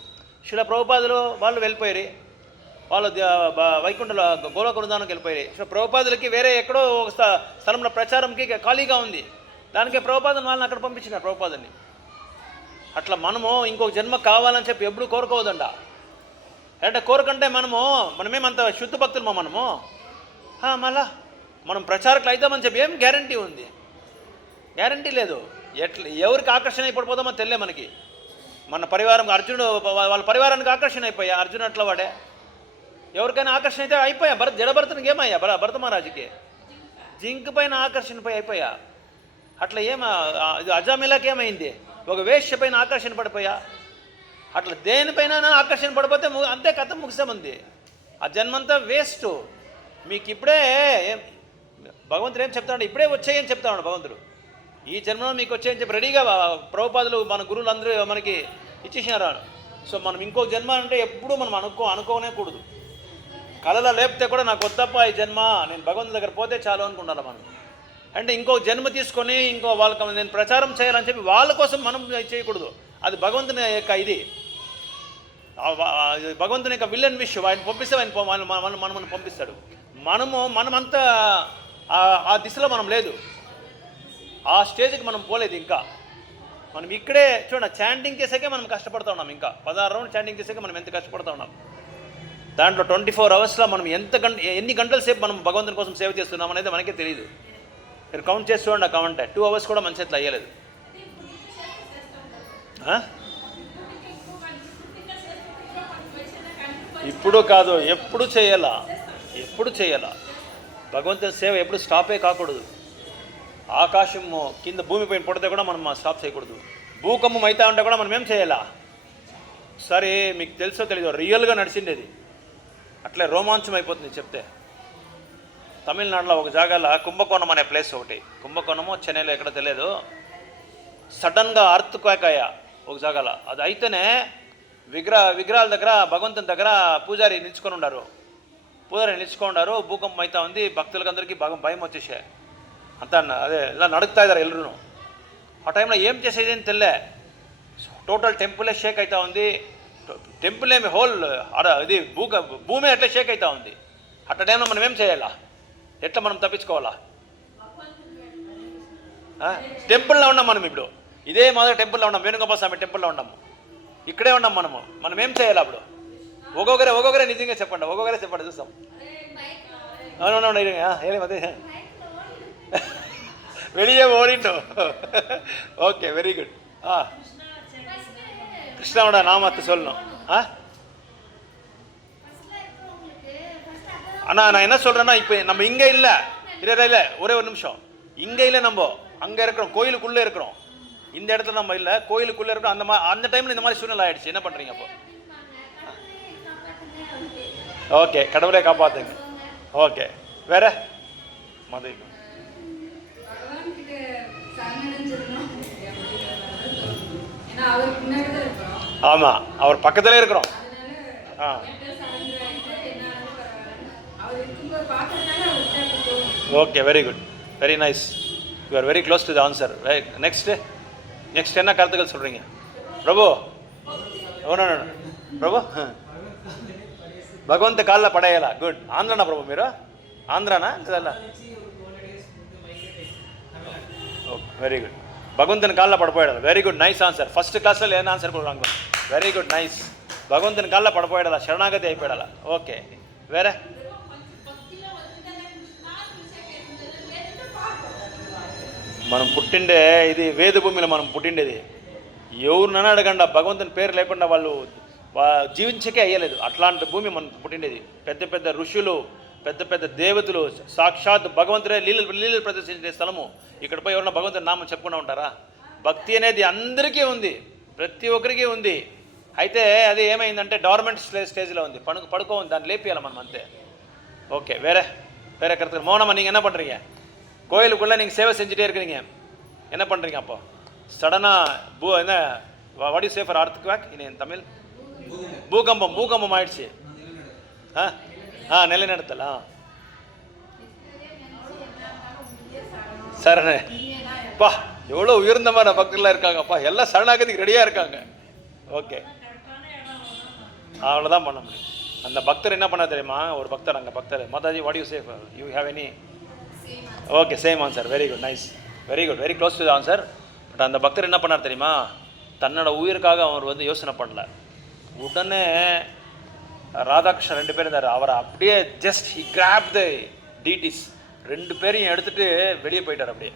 శిల ప్రభుపాదులు వాళ్ళు వెళ్ళిపోయారు, వాళ్ళు వైకుంఠంలో గోలోక వృందావనంకి వెళ్ళిపోయారు. సో ప్రభుపాదులకి వేరే ఎక్కడో ఒక స్థలంలో ప్రచారంకి ఖాళీగా ఉంది, దానికే ప్రభుపాదుని వాళ్ళని అక్కడ పంపించినారు ప్రభుపాదుని. అట్లా మనము ఇంకొక జన్మ కావాలని చెప్పి ఎప్పుడు కోరుకోవద్దండ. అంటే కోరకంటే మనమేమంత శుద్ధ భక్తులమా మనము? మళ్ళా మనం ప్రచారకులు అవుతామని చెప్పి ఏం గ్యారంటీ ఉంది? గ్యారంటీ లేదు. ఎవరికి ఆకర్షణ అయిపోతామో తెలియే మనకి. మన పరివారం అర్జునుడు వాళ్ళ పరివారానికి ఆకర్షణ అయిపోయా, అర్జునుడు అట్లా వాడే. ఎవరికైనా ఆకర్షణ అయితే అయిపోయా. జడభరతునికి ఏమయ్యా? భరత మహారాజుకి జింక్ పైన ఆకర్షణపై అయిపోయా. అట్లా ఇది అజామిలాకి ఏమైంది? ఒక వేశ్య పైన ఆకర్షణ పడిపోయా. అట్లా దేనిపైన ఆకర్షణ పడిపోతే అంతే కథ ముగిసామంది. ఆ జన్మంతా వేస్ట్. మీకు ఇప్పుడే భగవంతుడు ఏం చెప్తాడు? ఇప్పుడే వచ్చాయని చెప్తాడు భగవంతుడు. ఈ జన్మలో మీకు వచ్చాయని చెప్పి రెడీగా ప్రభుపాదులు మన గురువులు అందరూ మనకి ఇచ్చేసినారు. సో మనం ఇంకో జన్మ అంటే ఎప్పుడూ మనం అనుకోనే కూడదు. కళలో లేపితే కూడా నాకు వద్దప్ప ఈ జన్మ, నేను భగవంతుడి దగ్గర పోతే చాలు అనుకుంటాను మనం. అంటే ఇంకో జన్మ తీసుకొని వాళ్ళకి నేను ప్రచారం చేయాలని చెప్పి వాళ్ళ కోసం మనం చేయకూడదు. అది భగవంతుని యొక్క ఇది, భగవంతుని యొక్క విల్ అండ్ విష్. ఆయన పంపిస్తే మనం పంపిస్తాడు. మనమంతా ఆ దిశలో మనం లేదు, ఆ స్టేజ్కి మనం పోలేదు ఇంకా. మనం ఇక్కడే చూడండి, చాంటింగ్ చేసాకే మనం కష్టపడుతూ ఉన్నాం. ఇంకా 16 రౌండ్ చాంటింగ్ చేసాకే మనం ఎంత కష్టపడుతూ ఉన్నాం. దాంట్లో 24 అవర్స్లో మనం ఎన్ని గంటల సేపు మనం భగవంతుని కోసం సేవ చేస్తున్నాం అనేది మనకే తెలియదు. మీరు కౌంట్ చేసి చూడండి. ఆ కౌంట్ 2 అవర్స్ కూడా మన చేతిలో అయ్యలేదు. ఇప్పుడు కాదు, ఎప్పుడు చేయాలా. భగవంతుని సేవ ఎప్పుడు స్టాపే కాకూడదు. ఆకాశము కింద భూమిపైన పడితే కూడా మనం స్టాప్ చేయకూడదు. భూకంపం అవుతా ఉంటే కూడా మనం ఏం చేయాలా? సరే, మీకు తెలుసో తెలీదో, రియల్గా నడిచిండేది అట్లే రోమాంచం అయిపోతుంది చెప్తే. తమిళనాడులో ఒక జాగాలో కుంభకోణం అనే ప్లేస్ ఒకటి, కుంభకోణమో చెన్నైలో ఎక్కడ తెలియదు, సడన్గా అర్త్ క్వాక్ అయ్యా. ఒక జాగాలో. అది అయితేనే విగ్రహాల దగ్గర భగవంతుని దగ్గర పూజారి నిలుచుకొని ఉన్నారు. పూజారి నిలుచుకొని ఉన్నారు. భూకంపం అవుతా ఉంది. భక్తులకందరికీ భయం వచ్చేసాయి. అంతా అదే ఇలా నడుపుతా ఇದ್ದಾರೆ ఎల్లరూ. ఆ టైంలో ఏం చేసేది అని తెలిలే. టోటల్ టెంపులే షేక్ అవుతా ఉంది. టెంపుల్ ఏమి హోల్ ఇది భూమి అట్లా షేక్ అవుతా ఉంది. అట్ట టైంలో మనం ఏం చేయాలా? ఎట్లా మనం తప్పించుకోవాలా? టెంపుల్లో ఉన్నాం మనం ఇప్పుడు. ఇదే మాదిరి టెంపుల్లో ఉన్నాం. వేణుగోపాల స్వామి టెంపుల్లో ఉన్నాము. ఇక్కడే ఉన్నాం మనం ఏం చేయాలి అప్పుడు? ఒక్కొక్కరే నిజంగా చెప్పండి. ఒక్కొక్కరే చెప్పండి చూస్తాం. అవునవును ಹೇಳಿ ಮತ್ತೆ வெளியே ஓடிட்டோம். Okay very good. கிருஷ்ணாவோட நாமத்தை சொல்லணும். அண்ணா நான் என்ன சொல்கிறேன்னா, இப்போ நம்ம இங்கே இல்லை ஒரே ஒரு நிமிஷம். இங்கே இல்லை, நம்ம அங்கே இருக்கிறோம், கோயிலுக்குள்ளே இருக்கிறோம். இந்த இடத்துல நம்ம இல்லை, கோயிலுக்குள்ளே இருக்கிறோம். அந்த டைமில் இந்த மாதிரி சூழ்நிலை ஆகிடுச்சு. என்ன பண்ணுறீங்க அப்போ? ஓகே, கடவுளே காப்பாற்றுங்க. ஓகே, வேற மது ஆமாம், அவர் பக்கத்திலே இருக்கிறோம். Okay, very good, very nice. You are very close to the answer. Next என்ன கருத்துக்கள் சொல்கிறீங்க பிரபு? பிரபு భగవంతు కాళ్ళ పడేయాలా? గుడ్. ఆంధ్రానా ప్రభు మీరు? ఆంధ్రానా కదా? Very good. భగవంతుని కాళ్ళ పడిపోయాడు. Very good, nice answer. First క్లాస్లో ఏమైనా ఆన్సర్ కొడుకు. Very good, nice. భగవంతుని కాళ్ళ పడిపోయాడా? శరణాగతి అయిపోయాడా? ఓకే, వేరే? మనం పుట్టిండే ఇది వేద భూమిలో మనం పుట్టిండేది. ఎవరినైనా అడగండి, భగవంతుని పేరు లేకుండా వాళ్ళు జీవించకే అయ్యలేదు. అట్లాంటి భూమి మనం పుట్టిండేది. పెద్ద పెద్ద ఋషులు, పెద్ద పెద్ద దేవతలు, సాక్షాత్ భగవంతుడే లీలలు ప్రదర్శించే స్థలము. ఇక్కడ పోయి ఎవరన్నా భగవంతుని నామం చెప్పుకుంటూ ఉంటారా? భక్తి అనేది అందరికీ ఉంది, ప్రతి ఒక్కరికి ఉంది. అయితే అది ఏమైందంటే డార్మెంట్ స్టేజ్లో ఉంది, పడుకో ఉంది. దాన్ని లేపియాలి మనం అంతే. ஓகே, வேற கருத்து. மோனம்மா, நீங்கள் என்ன பண்ணுறீங்க? கோயிலுக்குள்ளே நீங்கள் சேவை செஞ்சுட்டே இருக்கிறீங்க. என்ன பண்ணுறீங்க அப்போ? சடனாக என்ன what you say for earthquake in Tamil? பூகம்பம் ஆயிடுச்சு. நிலைநிறுத்தல். சரண பா, எவ்வளோ உயர்ந்தமான பக்தர்களாக இருக்காங்கப்பா. எல்லாம் சரணாகதிக்கு ரெடியாக இருக்காங்க. ஓகே, அவ்வளோதான் பண்ண முடியும். அந்த பக்தர் என்ன பண்ண தெரியுமா? ஒரு பக்தர், அங்கே பக்தர், Mataji what you say you have any? Okay, same answer. Very good, nice, very good, very close to the answer. But அந்த பக்தர் என்ன பண்ணார் தெரியுமா? தன்னோட உயிருக்காக அவர் யோசனை பண்ணல. உடனே ராதாகிருஷ்ணன் 2 பேர் இருந்தார். அவரை அப்படியே ஜஸ்ட் ஹி கிராப் த டீட்டிஸ் 2 பேரையும் எடுத்துகிட்டு வெளியே போயிட்டார். அப்படியே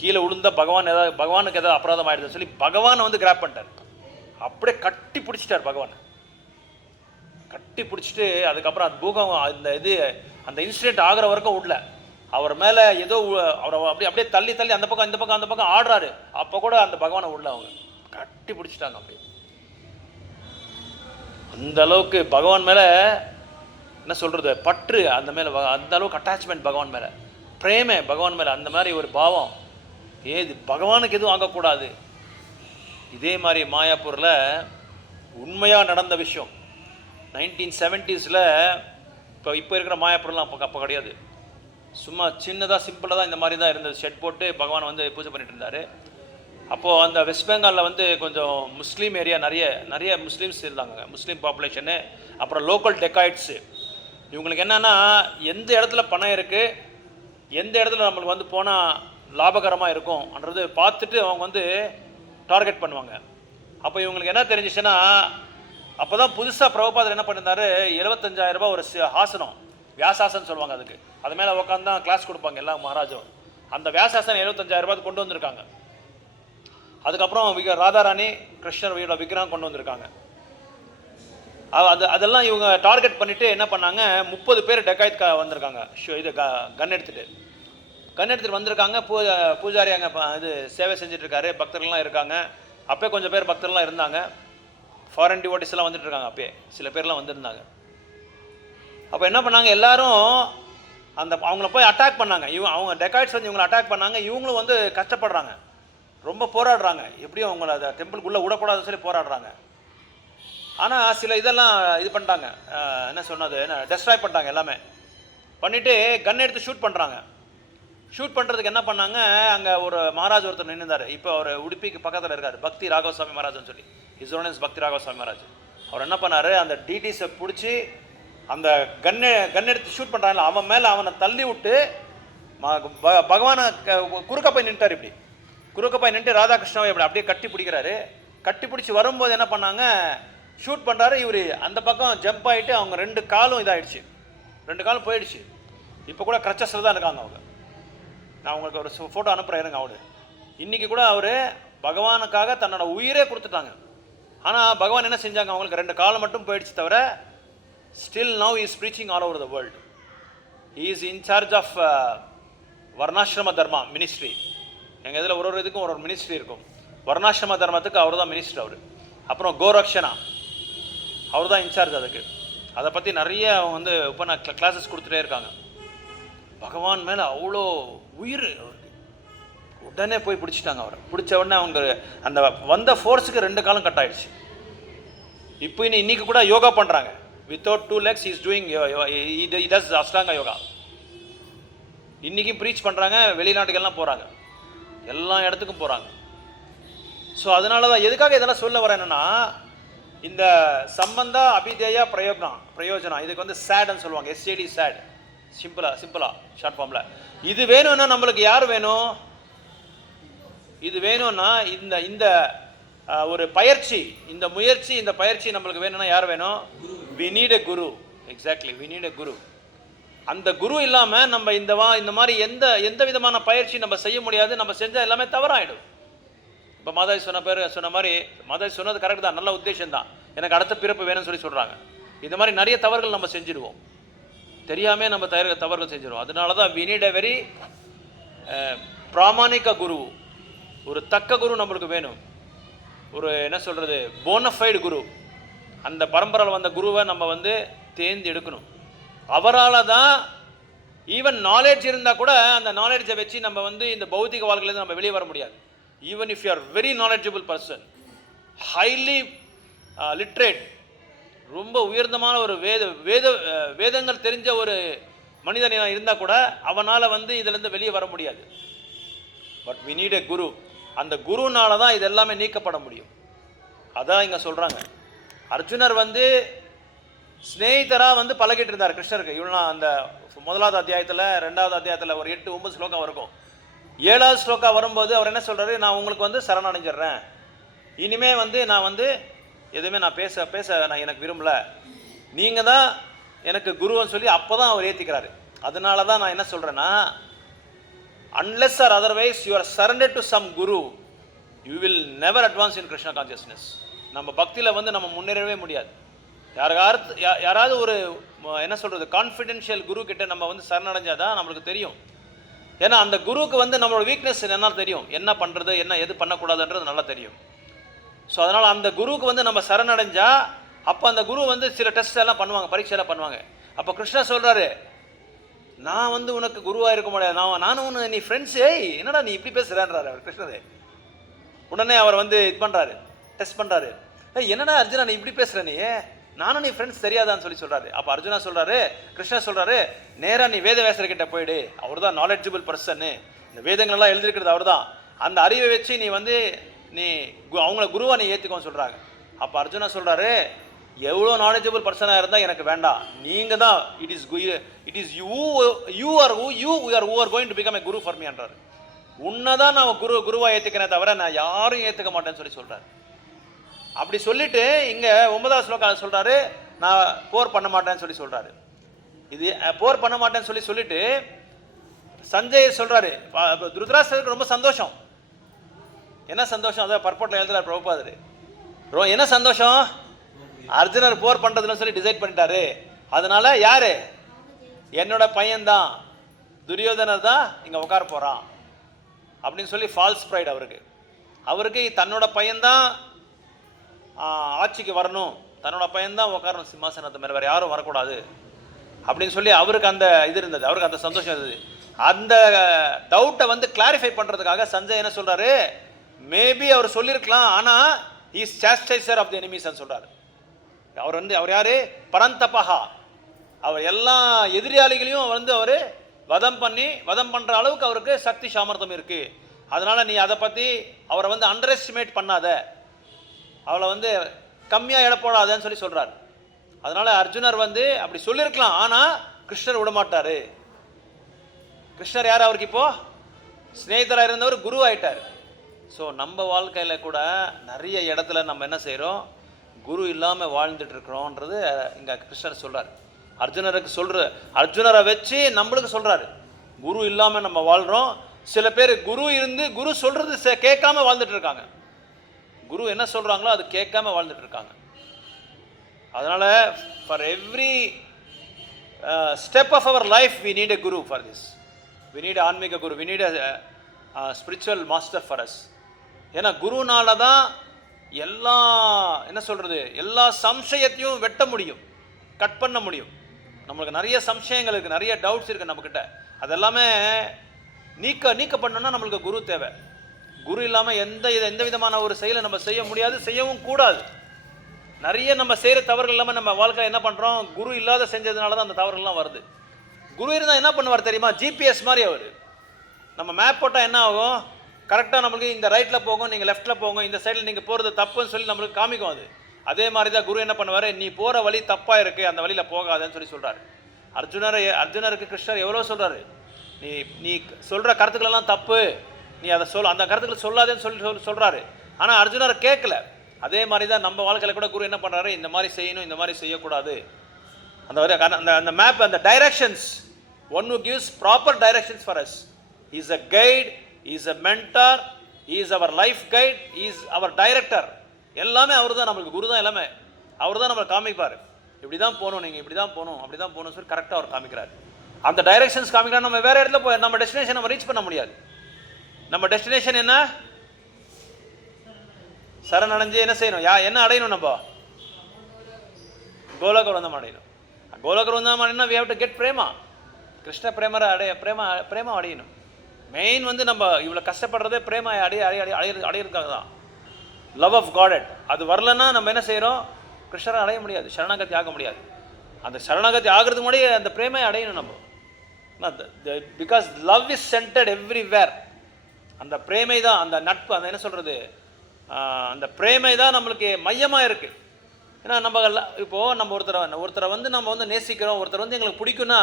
கீழே விழுந்தா பகவானுக்கு ஏதாவது அபராதம் ஆகிடுதுன்னு சொல்லி பகவானை கிராப் பண்ணிட்டார். அப்படியே கட்டி பிடிச்சிட்டார். பகவான் கட்டி பிடிச்சிட்டு அதுக்கப்புறம் அது அந்த இன்சிடென்ட் ஆகிற வரைக்கும் விடல. அவர் மேலே ஏதோ அவரை அப்படியே தள்ளி அந்த பக்கம் ஆடுறாரு. அப்போ கூட அந்த பகவானை விடல. அவங்க கட்டி பிடிச்சிட்டாங்க. அப்படியே அந்த அளவுக்கு பகவான் மேலே என்ன சொல்கிறது, பற்று அந்த மேலே, அந்த அளவுக்கு அட்டாச்மெண்ட் பகவான் மேலே, பிரேமே பகவான் மேலே, அந்த மாதிரி ஒரு பாவம். பகவானுக்கு எதுவும் ஆகக்கூடாது. இதே மாதிரி மாயாப்பூரில் உண்மையாக நடந்த விஷயம் 1970s. இப்போ இருக்கிற மாயாப்பூர்லாம் அப்போ கிடையாது. சும்மா சின்னதாக சிம்பிளாக தான் இந்த மாதிரி தான் இருந்தது. ஷெட் போட்டு பகவான் பூஜை பண்ணிட்டு இருந்தார். அப்போது அந்த வெஸ்ட் பெங்காலில் கொஞ்சம் முஸ்லீம் ஏரியா, நிறைய முஸ்லீம்ஸ் இருந்தாங்க, முஸ்லீம் பாப்புலேஷனு. அப்புறம் லோக்கல் டெக்காய்ட்ஸு. இவங்களுக்கு என்னென்னா, எந்த இடத்துல பணம் இருக்குது, எந்த இடத்துல நம்மளுக்கு போனால் லாபகரமாக இருக்கும்ன்றது பார்த்துட்டு அவங்க டார்கெட் பண்ணுவாங்க. அப்போ இவங்களுக்கு என்ன தெரிஞ்சிச்சுன்னா, அப்போ தான் புதுசாக பிரபுபாதர் என்ன பண்ணியிருந்தாரு, 75,000 ரூபாய் ஒரு ஆசனம், வியாசாசனம் சொல்லுவாங்க. அது மேலே உட்காந்து தான் கிளாஸ் கொடுப்பாங்க எல்லா மகாராஜும். அந்த வியாசாசனம் 75,000 ரூபாய் கொண்டு வந்திருக்காங்க. அதுக்கப்புறம் ராதாராணி கிருஷ்ணர் விக்கிரகம் கொண்டு வந்திருக்காங்க. அதெல்லாம் இவங்க டார்கெட் பண்ணிவிட்டு என்ன பண்ணாங்க, 30 பேர் டெக்காய்த் வந்திருக்காங்க. கன் எடுத்துகிட்டு வந்திருக்காங்க. பூஜாரி அங்கே சேவை செஞ்சிட்ருக்காரு. பக்தர்கள்லாம் இருக்காங்க. அப்போயே கொஞ்சம் பேர் பக்தர்கள்லாம் இருந்தாங்க. ஃபாரின் டிவோட்டிஸ்லாம் வந்துட்டுருக்காங்க. அப்போயே சில பேர்லாம் வந்திருந்தாங்க. அப்போ என்ன பண்ணாங்க, எல்லாரும் அவங்கள போய் அட்டாக் பண்ணாங்க. அவங்க டெக்காய்ட்ஸ் இவங்களை அட்டாக் பண்ணாங்க. இவங்களும் கஷ்டப்படுறாங்க. ரொம்ப போராடுறாங்க, எப்படியும் அவங்கள அதை டெம்பிளுக்குள்ளே விடக்கூடாதுன்னு சொல்லி போராடுறாங்க. ஆனால் சில இதெல்லாம் இது பண்ணிட்டாங்க, என்ன சொன்னது, என்ன டெஸ்ட்ராய் பண்ணிட்டாங்க, எல்லாமே பண்ணிவிட்டு கன் எடுத்து ஷூட் பண்ணுறாங்க. ஷூட் பண்ணுறதுக்கு என்ன பண்ணாங்க, அங்கே ஒரு மகாராஜ் ஒருத்தர் நின்றுந்தார். இப்போ அவர் உடுப்பிக்கு பக்கத்தில் இருக்கார், பக்தி ராகவசாமி மகாராஜ்னு சொல்லி. இஸ்ரோனஸ் பக்தி ராகவசாமி மகாராஜ். அவர் என்ன பண்ணார், அந்த டிடிஸை பிடிச்சி அந்த கன் எடுத்து ஷூட் பண்ணுறாங்கல்ல, அவன் மேலே அவனை தள்ளி விட்டு பகவானை குறுக்க போய் நின்ட்டார். இப்படி குறுக்க போய் நின்று ராதாகிருஷ்ணாவை இப்படி அப்படியே கட்டி பிடிக்கிறாரு. கட்டி பிடிச்சி வரும்போது என்ன பண்ணாங்க, ஷூட் பண்ணுறாரு. இவர் அந்த பக்கம் ஜம்ப் ஆகிட்டு அவங்க 2 காலும் இதாகிடுச்சு, 2 காலும் போயிடுச்சு. இப்போ கூட கிரச்சஸில் தான் இருக்காங்க அவங்க. நான் உங்களுக்கு ஒரு ஃபோட்டோ அனுப்புகிறேன் இருங்க. அவரு இன்றைக்கி கூட அவர் பகவானுக்காக தன்னோட உயிரே கொடுத்துட்டாங்க. ஆனால் பகவான் என்ன செஞ்சாங்க, அவங்களுக்கு 2 காலம் மட்டும் போயிடுச்சு தவிர still now is preaching all over the world. He is in charge of varnashrama dharma ministry. எங்கள் இதில் ஒரு இதுக்கும் ஒரு மினிஸ்ட்ரி இருக்கும். வர்ணாசிரம தர்மத்துக்கு அவர் தான் மினிஸ்டர் அவர். அப்புறம் கோரக்ஷனா அவர் தான் இன்சார்ஜ் அதுக்கு. அதை பற்றி நிறைய அவங்க வந்து இப்போ நான் கிளாஸஸ் கொடுத்துட்டே இருக்காங்க. பகவான் மேலே அவ்வளோ உயிர் அவருக்கு. உடனே போய் பிடிச்சிட்டாங்க அவரை. பிடிச்ச உடனே அவங்க அந்த வந்த ஃபோர்ஸுக்கு 2 காலம் கட் ஆகிடுச்சு. இப்போ இன்னைக்கு கூட யோகா பண்ணுறாங்க. வித்தவுட் 2 legs இஸ் டூயிங் டஸ் அஷ்டாங்க யோகா. இன்றைக்கும் ப்ரீச் பண்ணுறாங்க, வெளிநாட்டுக்கெல்லாம் போகிறாங்க, எல்லா இடத்துக்கும் போகிறாங்க. ஸோ அதனால தான் எதுக்காக இதெல்லாம் சொல்ல வரேன் என்னென்னா, இந்த சம்பந்தா அபிதேயா பிரயோஜனம் இதுக்கு வந்து சேட்னு சொல்லுவாங்க. SAD சேட், சிம்பிளா ஷார்ட் ஃபார்மில். இது வேணும்னா நம்மளுக்கு யார் வேணும், இது வேணும்னா இந்த இந்த ஒரு பயிற்சி, இந்த முயற்சி, இந்த பயிற்சி நம்மளுக்கு வேணும்னா யார் வேணும், we need a guru. Exactly, we need a guru. அந்த குரு இல்லாமல் நம்ம இந்த மாதிரி எந்த விதமான பயிற்சி நம்ம செய்ய முடியாது. நம்ம செஞ்சால் எல்லாமே தவறாயிடும். இப்போ மாதாஜி சொன்ன மாதிரி, மாதாஜி சொன்னது கரெக்ட் தான், நல்ல உத்தேசம் தான். எனக்கு அடுத்த பிறப்பு வேணும்னு சொல்லி சொல்கிறாங்க. இந்த மாதிரி நிறைய தவறுகள் நம்ம செஞ்சுடுவோம், தெரியாமல் நம்ம தவறுகள் செஞ்சிடுவோம். அதனால தான் we need a very பிராமணிக குரு, ஒரு தக்க குரு நம்மளுக்கு வேணும். ஒரு என்ன சொல்கிறது, போனஃபைடு குரு. அந்த பரம்பரையில் வந்த குருவை நம்ம வந்து தேர்ந்து எடுக்கணும். அவரால் தான் ஈவன் நாலேஜ் இருந்தால் கூட அந்த நாலேஜை வச்சு நம்ம வந்து இந்த பௌத்திக வாழ்க்கையிலேருந்து நம்ம வெளியே வர முடியாது. Even if you are very knowledgeable person, highly literate, ரொம்ப உயர்ந்தமான ஒரு வேதங்கள் தெரிஞ்ச ஒரு மனிதன் இருந்தால் கூட அவனால் வந்து இதிலேருந்து வெளியே வர முடியாது. பட் we need a குரு. அந்த குருனால தான் இது எல்லாமே நீக்கப்பட முடியும். அதான் இங்கே சொல்கிறாங்க. அர்ஜுனர் வந்து ஸ்நேகிதராக வந்து பழகிட்டு இருந்தார் கிருஷ்ணருக்கு. இவ்வளோ அந்த 1வது அத்தியாயத்தில் 2வது அத்தியாயத்தில் ஒரு 8-9 ஸ்லோகம் இருக்கும். 7வது ஸ்லோகம் வரும்போது அவர் என்ன சொல்கிறாரு, நான் உங்களுக்கு வந்து சரணடைஞ்சிடுறேன், இனிமே வந்து நான் வந்து எதுவுமே நான் பேச நான் எனக்கு விரும்பல, நீங்கள் தான் எனக்கு குருன்னு சொல்லி அப்போ தான் அவர் ஏற்றிக்கிறாரு. அதனால தான் நான் என்ன சொல்கிறேன்னா, unless or otherwise you are surrendered to some guru, you will never advance in Krishna consciousness. நம்ம பக்தியில் வந்து நம்ம முன்னேறவே முடியாது. யாராவது ஒரு என்ன சொல்கிறது, கான்ஃபிடென்ஷியல் குரு கிட்ட நம்ம வந்து சரணடைஞ்சாதான் நம்மளுக்கு தெரியும். ஏன்னா அந்த குருவுக்கு வந்து நம்மளோட வீக்னஸ் என்ன தெரியும், என்ன பண்ணுறது, எது பண்ணக்கூடாதுன்றது நல்லா தெரியும். ஸோ அதனால் அந்த குருவுக்கு வந்து நம்ம சரணடைஞ்சா அப்போ அந்த குரு வந்து சில டெஸ்ட் எல்லாம் பண்ணுவாங்க, பரீட்சையெல்லாம் பண்ணுவாங்க. அப்போ கிருஷ்ணா சொல்கிறாரு, நான் வந்து உனக்கு குருவாக இருக்க முடியாது, நானும் ஒன்று நீ ஃப்ரெண்ட்ஸு, என்னடா நீ இப்படி பேசுகிறேன்றாரு அவர் கிருஷ்ணரே. உடனே அவர் வந்து இது பண்ணுறாரு, டெஸ்ட் பண்ணுறாரு. என்னடா அர்ஜுனா நீ இப்படி பேசுகிற, நீ நானும் நீ ஃப்ரெண்ட்ஸ் தெரியாதான்னு சொல்கிறாரு. அப்போ அர்ஜுனா சொல்கிறாரு, கிருஷ்ணா சொல்கிறாரு, நேராக நீ வேதவியாசர்கிட்ட போயிடு, அவர் தான் நாலேஜபிள் பர்சன்னு, இந்த வேதங்கள்லாம் எழுதிருக்கிறது அவர் தான், அந்த அறிவை வச்சு நீ வந்து நீ அவங்கள குருவா நீ ஏற்றுக்கோன்னு சொல்கிறாங்க. அப்போ அர்ஜுனா சொல்கிறாரு, எவ்வளோ நாலேஜபிள் பர்சனாக இருந்தால் எனக்கு வேண்டாம், நீங்கள் தான் it is you are going to become a guru for மீன்றார். உன்னை தான் நான் குருவாக ஏற்றுக்கிறேன் தவிர நான் யாரும் ஏற்றுக்க மாட்டேன்னு சொல்கிறார். அப்படி சொல்லிட்டு இங்கே 9வது ஸ்லோகம் சொல்கிறாரு, நான் போர் பண்ண மாட்டேன்னு சொல்கிறாரு. இது போர் பண்ண மாட்டேன்னு சொல்லிட்டு சஞ்சய் சொல்கிறாரு. திருதராஷ்டிரருக்கு ரொம்ப சந்தோஷம். என்ன சந்தோஷம், அதான் பர்போட்டில் எழுதுறாரு பிரபுபாதர். என்ன சந்தோஷம், அர்ஜுனர் போர் பண்ணுறதுன்னு சொல்லி டிசைட் பண்ணிட்டாரு. அதனால யாரு, என்னோட பையன்தான் துரியோதனர் தான் இங்கே உட்கார போகிறான் அப்படின்னு சொல்லி ஃபால்ஸ் ப்ரைட் அவருக்கு தன்னோட பையன்தான் ஆட்சிக்கு வரணும், தன்னோட பையன்தான் உட்காரணும் சிம்மாசனத்தை மேலே, வேறு யாரும் வரக்கூடாது அப்படின்னு சொல்லி அவருக்கு அந்த இது இருந்தது, அவருக்கு அந்த சந்தோஷம் இருந்தது. அந்த டவுட்டை வந்து கிளாரிஃபை பண்ணுறதுக்காக சஞ்சய் என்ன சொல்கிறாரு, மேபி அவர் சொல்லியிருக்கலாம், ஆனால் இஸ் சாஸ்டைசர் ஆஃப் தி எனிமீஸ் சொல்றாரு. அவர் யாரு? பரந்தபஹா. அவர் எல்லா எதிரியாளிகளையும் அவர் வதம் பண்ற அளவுக்கு அவருக்கு சக்தி சாமர்த்தம் இருக்கு. அதனால நீ அதை பத்தி அவரை அண்டர் எஸ்டிமேட் பண்ணாத, அவளை கம்மியா எடை போடாதன்னு சொல்றாரு. அதனால அர்ஜுனர் அப்படி சொல்லியிருக்கலாம், ஆனா கிருஷ்ணர் விட மாட்டாரு. கிருஷ்ணர் யார்? அவருக்கு இப்போ ஸ்நேகிதராக இருந்தவர் குரு ஆயிட்டார். ஸோ நம்ம வாழ்க்கையில கூட நிறைய இடத்துல நம்ம என்ன செய்யறோம்? குரு இல்லாமல் வாழ்ந்துட்டு இருக்கிறோன்றது இங்க கிருஷ்ணர் சொல்றாரு. அர்ஜுனரை வச்சு நம்மளுக்கு சொல்றாரு, குரு இல்லாம நம்ம வாழ்றோம். சில பேர் குரு இருந்து குரு சொல்றது கேட்காம வாழ்ந்துட்டு இருக்காங்க. குரு என்ன சொல்றாங்களோ அது கேட்காம வாழ்ந்துட்டு இருக்காங்க. அதனால for every step of our life we need a guru for this. We need ஆன்மீக guru, we need spiritual master for us. ஏன்னா குருனால தான் எல்லா எல்லா சம்சயத்தையும் வெட்ட முடியும், கட் பண்ண முடியும். நம்மளுக்கு நிறைய சம்சயங்கள் இருக்குது, நிறைய டவுட்ஸ் இருக்குது நம்மக்கிட்ட. அதெல்லாமே நீக்க பண்ணணும்னா நம்மளுக்கு குரு தேவை. குரு இல்லாமல் எந்த விதமான ஒரு செயலை நம்ம செய்ய முடியாது, செய்யவும் கூடாது. நிறைய நம்ம செய்கிற தவறுகள் இல்லாமல் நம்ம வாழ்க்கையில் என்ன பண்ணுறோம்? குரு இல்லாத செஞ்சதுனால தான் அந்த தவறுகள்லாம் வருது. குரு இருந்தால் என்ன பண்ணுவார் தெரியுமா? ஜிபிஎஸ் மாதிரி அவர். நம்ம மேப் போட்டால் என்ன ஆகும்? கரெக்டாக நம்மளுக்கு இந்த ரைட்டில் போகும், நீங்கள் லெஃப்ட்டில் போங்க, இந்த சைடில் நீங்கள் போகிறது தப்புன்னு சொல்லி நம்மளுக்கு காமிக்கும் அது. அதே மாதிரி தான் குரு என்ன பண்ணுவார்? நீ போகிற வழி தப்பாக இருக்குது, அந்த வழியில் போகாதன்னு சொல்கிறாரு. அர்ஜுனருக்கு கிருஷ்ணர் எவ்வளோ சொல்கிறாரு, நீ சொல்கிற கருத்துக்களெல்லாம் தப்பு, நீ அதை அந்த கருத்துக்களை சொல்லாதேன்னு சொல்கிறாரு. ஆனால் அர்ஜுனர் கேட்கல. அதே மாதிரி தான் நம்ம வாழ்க்கையில் கூட குரு என்ன பண்ணுறாரு? இந்த மாதிரி செய்யணும், இந்த மாதிரி செய்யக்கூடாது. அந்த மேப், அந்த directions, one who gives proper directions for us. Is a guide, is a mentor, is our life guide, is our director. எல்லாமே அவர் தான், நம்மளுக்கு குரு தான். எல்லாமே அவர் தான் நம்மளை காமிப்பார். இப்படி தான் போகணும், நீங்கள் இப்படி தான் போகணும், அப்படி தான் போகணும் சொல்லி கரெக்டாக அவர் காமிக்கிறார். அந்த டைரக்ஷன்ஸ் காமிக்கிறார். நம்ம வேறு இடத்துல போய் நம்ம டெஸ்டினேஷன் நம்ம ரீச் பண்ண முடியாது. நம்ம டெஸ்டினேஷன் என்ன? சரணடைஞ்சு என்ன செய்யணும்? என்ன அடையணும்? நம்ம கோலக விருந்தம் அடையணும். கோலக விருந்தம் அடையணும். We have to get prema. கிருஷ்ண பிரேமரை பிரேமா அடையணும். மெயின் நம்ம இவ்வளோ கஷ்டப்படுறதே பிரேமா அடையிறதுக்காக தான். Love of God. அது வரலன்னா நம்ம என்ன செய்கிறோம்? கிருஷ்ணரை அடைய முடியாது, சரணாகதி ஆக முடியாது. அந்த சரணாகதி ஆகிறதுக்கு முன்னாடி அந்த பிரேமையை அடையணும் நம்ம. Because love is centred everywhere. அந்த பிரேமை தான், அந்த நட்பு, அந்த என்ன சொல்கிறது, அந்த பிரேமை தான் நம்மளுக்கு மையமாக இருக்குது. ஏன்னா நம்ம இப்போது நம்ம ஒருத்தரை நம்ம நேசிக்கிறோம், ஒருத்தர் எங்களுக்கு பிடிக்குன்னா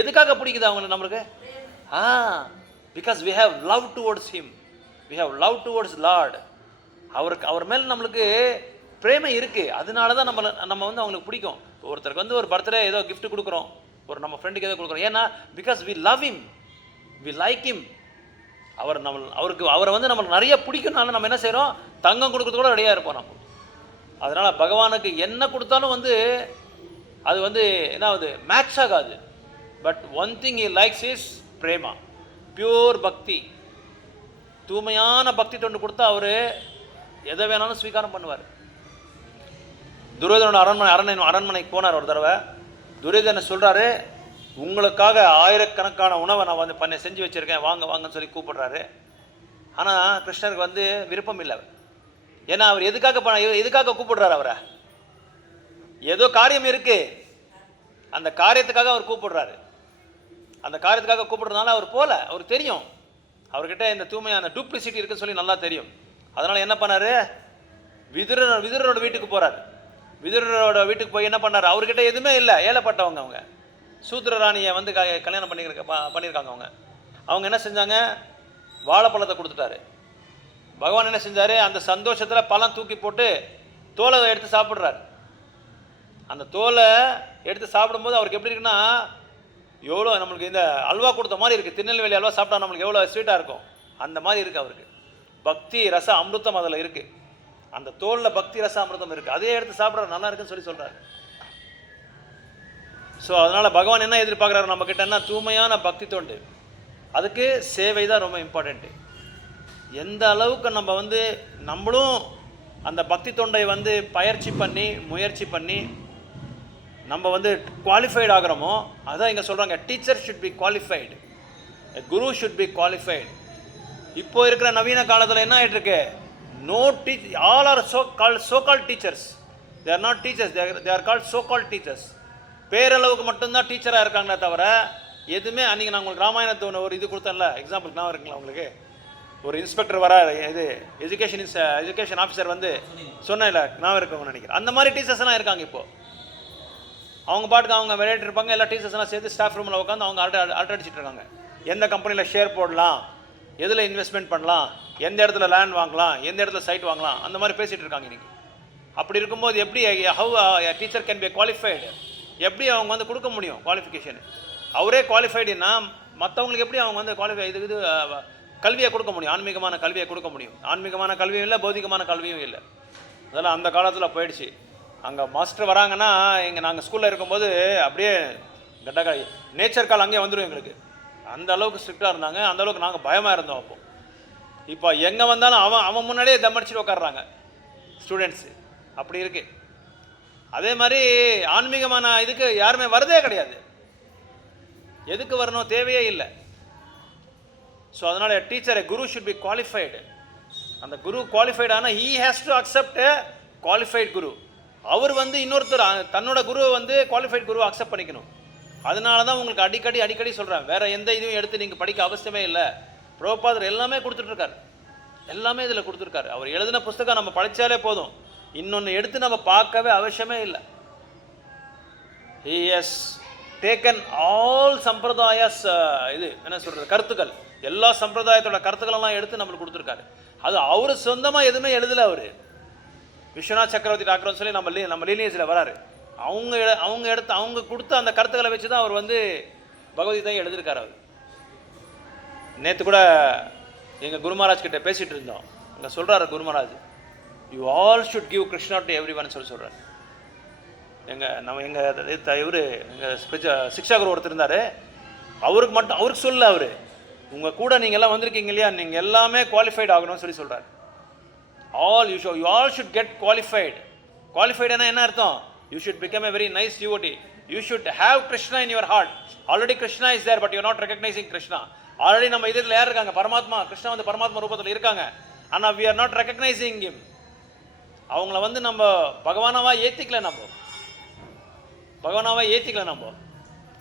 எதுக்காக பிடிக்குது அவங்களுக்கு? நம்மளுக்கு because we have love towards him, we have love towards lord. அவர் மேலே நம்மளுக்கு பிரேமை இருக்குது. அதனால தான் நம்ம அவங்களுக்கு பிடிக்கும். ஒருத்தருக்கு ஒரு பர்த்டே ஏதோ கிஃப்ட் கொடுக்குறோம், ஒரு நம்ம ஃப்ரெண்டுக்கு ஏதோ கொடுக்குறோம். ஏன்னா because we love him, we like him. அவரை நம்மளுக்கு நிறைய பிடிக்கும்னால நம்ம என்ன செய்கிறோம்? தங்கம் கொடுக்கறது கூட ரெடியாக இருப்போம் நம்ம. அதனால் பகவானுக்கு என்ன கொடுத்தாலும் அது என்ன ஆகுது? மேட்ச் ஆகாது. But one thing he likes is Prema, pure பக்தி. தூய்மையான பக்தி தொண்டு கொடுத்தா அவர் எதை வேணாலும் ஸ்வீகாரம் பண்ணுவார். துரியோதனோட அரண்மனைக்கு போனார் ஒரு தடவை. துரியோதனன் சொல்கிறாரு, உங்களுக்காக ஆயிரக்கணக்கான உணவை நான் செஞ்சு வச்சுருக்கேன், வாங்கன்னு சொல்லி கூப்பிடுறாரு. ஆனால் கிருஷ்ணருக்கு விருப்பம் இல்லை. ஏன்னா அவர் எதுக்காக கூப்பிடுறாரு? அவரை ஏதோ காரியம் இருக்குது, அந்த காரியத்துக்காக அவர் கூப்பிடுறாரு. அந்த காரியத்துக்காக கூப்பிடுறதுனால அவர் போல. அவர் தெரியும், அவர்கிட்ட இந்த தூய்மையான டூப்ளிசிட்டி இருக்குன்னு சொல்லி நல்லா தெரியும். அதனால் என்ன பண்ணார்? விதுரரோட வீட்டுக்கு போகிறார். விதுரரோட வீட்டுக்கு போய் என்ன பண்ணார்? அவர்கிட்ட எதுவுமே இல்லை, ஏழைப்பட்டவங்க அவங்க. சூத்திர ராணியை கல்யாணம் பண்ணியிருக்காங்க அவங்க என்ன செஞ்சாங்க? வாழைப்பழத்தை கொடுத்துட்டாரு. பகவான் என்ன செஞ்சார்? அந்த சந்தோஷத்தில் பழம் தூக்கி போட்டு தோலை எடுத்து சாப்பிட்றாரு. அந்த தோலை எடுத்து சாப்பிடும்போது அவருக்கு எப்படி இருக்குன்னா, எவ்வளோ நம்மளுக்கு இந்த அல்வா கொடுத்த மாதிரி இருக்குது. திருநெல்வேலி அல்வா சாப்பிட்டா நம்மளுக்கு எவ்வளோ ஸ்வீட்டாக இருக்கும், அந்த மாதிரி இருக்குது அவருக்கு. பக்தி ரச அமிர்தம் அதில் இருக்குது. அந்த தோலில் பக்தி ரச அமிர்தம் இருக்குது. அதே எடுத்து சாப்பிட்றாரு, நல்லா இருக்குன்னு சொல்லி சொல்கிறாரு. ஸோ அதனால் பகவான் என்ன எதிர்பார்க்குறாரு நம்மக்கிட்டன்னா? தூய்மையான பக்தி தொண்டு. அதுக்கு சேவை தான் ரொம்ப இம்பார்ட்டண்ட்டு. எந்த அளவுக்கு நம்ம நம்மளும் அந்த பக்தி தொண்டை பயிற்சி பண்ணி முயற்சி பண்ணி நம்ம குவாலிஃபைடு ஆகிறோமோ, அதான் இங்கே சொல்கிறாங்க, teacher should be qualified, guru should be qualified. இப்போ இருக்கிற நவீன காலத்தில் என்ன ஆகிட்டு இருக்கு? No teach, all are so called teachers. They are not teachers, they are called so called teachers. பேரளவுக்கு மட்டும்தான் டீச்சராக இருக்காங்களே தவிர எதுவுமே. அன்றைக்கி நான் உங்களுக்கு ராமாயணத்தை ஒரு இது கொடுத்தேன்ல, எக்ஸாம்பிளுக்கு நான் இருக்குங்களா உங்களுக்கு? ஒரு இன்ஸ்பெக்டர் வர, இது எஜுகேஷன் ஆஃபீஸர் வந்து சொன்னேன்ல, நான் இருக்கவங்க நினைக்கிறேன். அந்த மாதிரி டீச்சர்ஸ்லாம் இருக்காங்க இப்போது. அவங்க பாட்டுக்கு அவங்க விளையாட்டு இருப்பாங்க, எல்லா டீச்சர்ஸ்லாம் சேர்த்து ஸ்டாஃப் ரூமில் உட்காந்து அவங்க அடிச்சுட்டு இருக்காங்க. எந்த கம்பெனியில் ஷேர் போடலாம், எதில் இன்வெஸ்ட்மெண்ட் பண்ணலாம், எந்த இடத்துல லேண்ட் வாங்கலாம், எந்த இடத்துல சைட் வாங்கலாம், அந்த மாதிரி பேசிகிட்டு இருக்காங்க இன்றைக்கி. அப்படி இருக்கும்போது எப்படி how teacher can be qualified? எப்படி அவங்க வந்து கொடுக்க முடியும் குவாலிஃபிகேஷன்? அவரே குவாலிஃபைடுன்னா மற்றவங்களுக்கு எப்படி அவங்க வந்து இது கல்வியை கொடுக்க முடியும்? ஆன்மீகமான கல்வியை கொடுக்க முடியும்? ஆன்மீகமான கல்வியும் இல்லை, பௌதிகமான கல்வியும் இல்லை. அதெல்லாம் அந்த காலத்தில் போயிடுச்சு. அங்கே மாஸ்டர் வராங்கன்னா, நாங்கள் ஸ்கூலில் இருக்கும்போது அப்படியே நேச்சர் கால் அங்கேயே வந்துடும் எங்களுக்கு. அந்த அளவுக்கு ஸ்ட்ரிக்டாக இருந்தாங்க, அந்த அளவுக்கு நாங்கள் பயமாக இருந்தோம். அப்போது இப்போ எங்கே வந்தாலும் அவன் முன்னாடியே தம்மடிச்சுட்டு உட்காடுறாங்க ஸ்டூடெண்ட்ஸு. அப்படி இருக்கு. அதே மாதிரி ஆன்மீகமான இதுக்கு யாருமே வரதே கிடையாது. எதுக்கு வரணும்? தேவையே இல்லை. ஸோ அதனால் teacher, guru should be qualified. அந்த குரு குவாலிஃபைடு ஆனால் he has to accept qualified guru. அவர் வந்து இன்னொருத்தர் தன்னோட குருவை வந்து குவாலிஃபைட் குருவை அக்செப்ட் பண்ணிக்கணும். அதனால தான் உங்களுக்கு அடிக்கடி சொல்கிறேன், வேறு எந்த இதுவும் எடுத்து நீங்கள் படிக்க அவசியமே இல்லை. பிரபுபாதர் எல்லாமே கொடுத்துட்ருக்காரு, எல்லாமே இதில் கொடுத்துருக்காரு. அவர் எழுதின புஸ்தகம் நம்ம படித்தாலே போதும், இன்னொன்று எடுத்து நம்ம பார்க்கவே அவசியமே இல்லை. ஹி ஹஸ் டேக்கன் ஆல் சம்பிரதாயஸ், இது என்ன சொல்கிறது, கருத்துக்கள், எல்லா சம்பிரதாயத்தோட கருத்துக்களெல்லாம் எடுத்து நம்மளுக்கு கொடுத்துருக்காரு. அது அவர் சொந்தமாக எதுவுமே எழுதலை. அவர் விஸ்வநாத் சக்கரவர்த்தி டாக்டர்னு சொல்லி நம்ம லீனியேஜில் வராரு. அவங்க கொடுத்த அந்த கருத்துக்களை வச்சு தான் அவர் வந்து பகவத்கீதையை எழுதியிருக்கார். அவர் நேற்று கூட எங்கள் குருமராஜ் கிட்ட பேசிகிட்டு இருந்தோம். அங்கே சொல்கிறாரு Gurumaharaj, you all should give Krishna to everyone சொல்கிறார். இவர் எங்கள் சிக்ஷா குரு ஒருத்தர் இருந்தார், அவருக்கு சொல்ல, அவர் உங்கள் கூட நீங்கள் எல்லாம் வந்திருக்கீங்க இல்லையா, நீங்கள் எல்லாமே குவாலிஃபைட் ஆகணும்னு சொல்கிறார். You all should get qualified. Qualified என்ன அர்த்தம்? You should become a very nice devotee. You should have Krishna in your heart. Already Krishna is there, but you are not recognizing Krishna. Already நம்ம இதயத்தில் யார் இருக்காங்க? பரமாத்மா. கிருஷ்ணா வந்து பரமாத்மா ரூபத்தில் இருக்காங்க. ஆனால் we are not recognizing him. அவங்கள வந்து நம்ம பகவானாவா ஏற்றிக்கல, நம்ம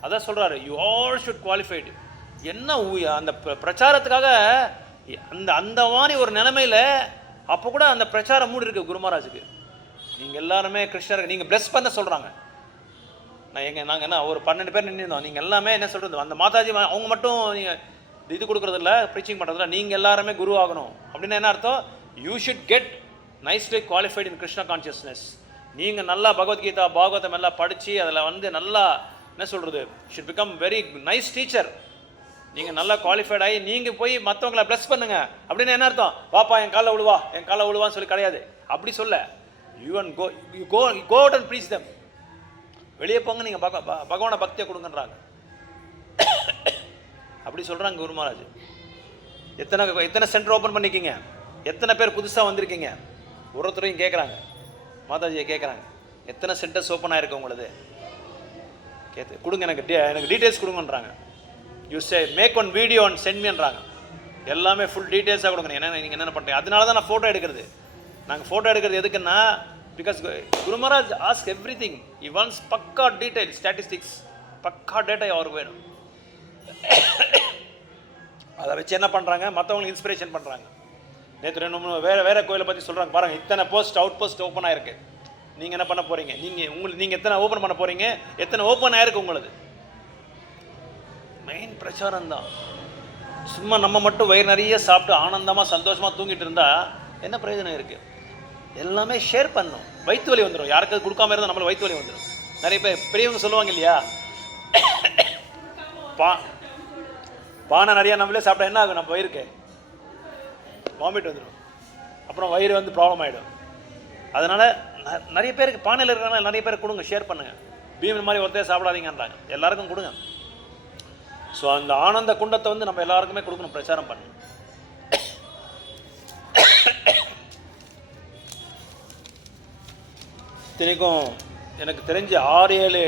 அதான் சொல்கிறாரு, யூ ஆல் ஷுட் குவாலிஃபைடு. என்ன அந்த பிரச்சாரத்துக்காக அந்த மாதிரி ஒரு நிலைமையில் அப்போ கூட அந்த பிரச்சாரம் மூடி இருக்கு குருமராஜுக்கு. நீங்கள் எல்லாருமே கிருஷ்ணருக்கு நீங்கள் பிளஸ் பண்ண சொல்கிறாங்க. நாங்கள் என்ன ஒரு 12 பேர் நின்றுருந்தோம். நீங்கள் எல்லாமே என்ன சொல்கிறது, அந்த மாதாஜி அவங்க மட்டும் நீங்கள் இது கொடுக்குறதில்ல, ப்ரீச்சிங் பண்ணுறதில்ல, நீங்கள் எல்லாருமே குரு ஆகணும் அப்படின்னு என்ன அர்த்தம்? You should get nicely qualified in Krishna consciousness. நீங்கள் நல்லா பகவத்கீதா பாகவதம் எல்லாம் படித்து அதில் வந்து நல்லா என்ன சொல்கிறது, should become very nice teacher. நீங்கள் நல்லா குவாலிஃபைட் ஆகி நீங்கள் போய் மற்றவங்களை ப்ளஸ் பண்ணுங்க அப்படின்னு என்ன அர்த்தம்? பாப்பா என் காலை விழுவான்னு சொல்லி கிடையாது. அப்படி சொல்ல, you go out and preach them. வெளியே போங்க, நீங்கள் பகவானை பக்தியை கொடுங்கன்றாங்க. அப்படி சொல்கிறாங்க குரு மகாராஜ். எத்தனை சென்டர் ஓப்பன் பண்ணிக்கிங்க, எத்தனை பேர் புதுசாக வந்திருக்கீங்க, ஒருத்தரையும் கேட்குறாங்க, மாதாஜியை கேட்குறாங்க, எத்தனை சென்டர்ஸ் ஓப்பன் ஆகிருக்கு உங்களது, கொடுங்க, எனக்கு டீட்டெயில்ஸ் கொடுங்கன்றாங்க. You say make one video and send மீன்றாங்க. எல்லாமே ஃபுல் டீட்டெயில்ஸாக கொடுங்க, நீங்கள் என்னென்ன பண்ணுறீங்க. அதனால தான் நான் ஃபோட்டோ எடுக்கிறது. நாங்கள் ஃபோட்டோ எடுக்கிறது எதுக்குன்னா, because Guru Maharaj ask every thing. He wants பக்கா டீட்டெயில், ஸ்டாட்டிஸ்டிக்ஸ், பக்கா டேட்டா அவருக்கு வேணும். அதை வச்சு என்ன பண்ணுறாங்க, மற்றவங்களுக்கு இன்ஸ்பிரேஷன் பண்ணுறாங்க. நேற்று 2-3 வேறு கோயிலை பற்றி சொல்கிறாங்க. பாருங்கள், இத்தனை அவுட் போஸ்ட் ஓப்பன் ஆகிருக்கு, நீங்கள் என்ன பண்ண போகிறீங்க, நீங்கள் எத்தனை ஓப்பன் பண்ண போகிறீங்க, எத்தனை ஓப்பன் ஆகிருக்கு உங்களது. மெயின் பிரச்சாரம் தான். சும்மா நம்ம மட்டும் வயிறு நிறைய சாப்பிட்டு ஆனந்தமாக சந்தோஷமாக தூங்கிட்டு இருந்தால் என்ன பிரயோஜனம் இருக்குது? எல்லாமே ஷேர் பண்ணணும். வயிற்று வலி வந்துடும், யாருக்காவது கொடுக்காம இருந்தால் நம்மளுக்கு வயிற்று வலி வந்துடும். நிறைய பேர் பெரியவங்க சொல்லுவாங்க இல்லையா, பானை நிறையா நம்மளே சாப்பிட்டா என்ன ஆகும், நம்ம வயிறுக்கு வாமிட் வந்துடும், அப்புறம் வயிறு வந்து ப்ராப்ளம் ஆகிடும். அதனால் நிறைய பேருக்கு பானையில் இருக்கிறனால நிறைய பேர் கொடுங்க, ஷேர் பண்ணுங்கள். பீமன் மாதிரி ஒருத்தர் சாப்பிடாதீங்கன்றாங்க, எல்லாருக்கும் கொடுங்க. ஸோ அந்த ஆனந்த குண்டத்தை வந்து நம்ம எல்லாருக்குமே கொடுக்கணும், பிரச்சாரம் பண்ணணும். இத்தனைக்கும் எனக்கு தெரிஞ்சு 6-7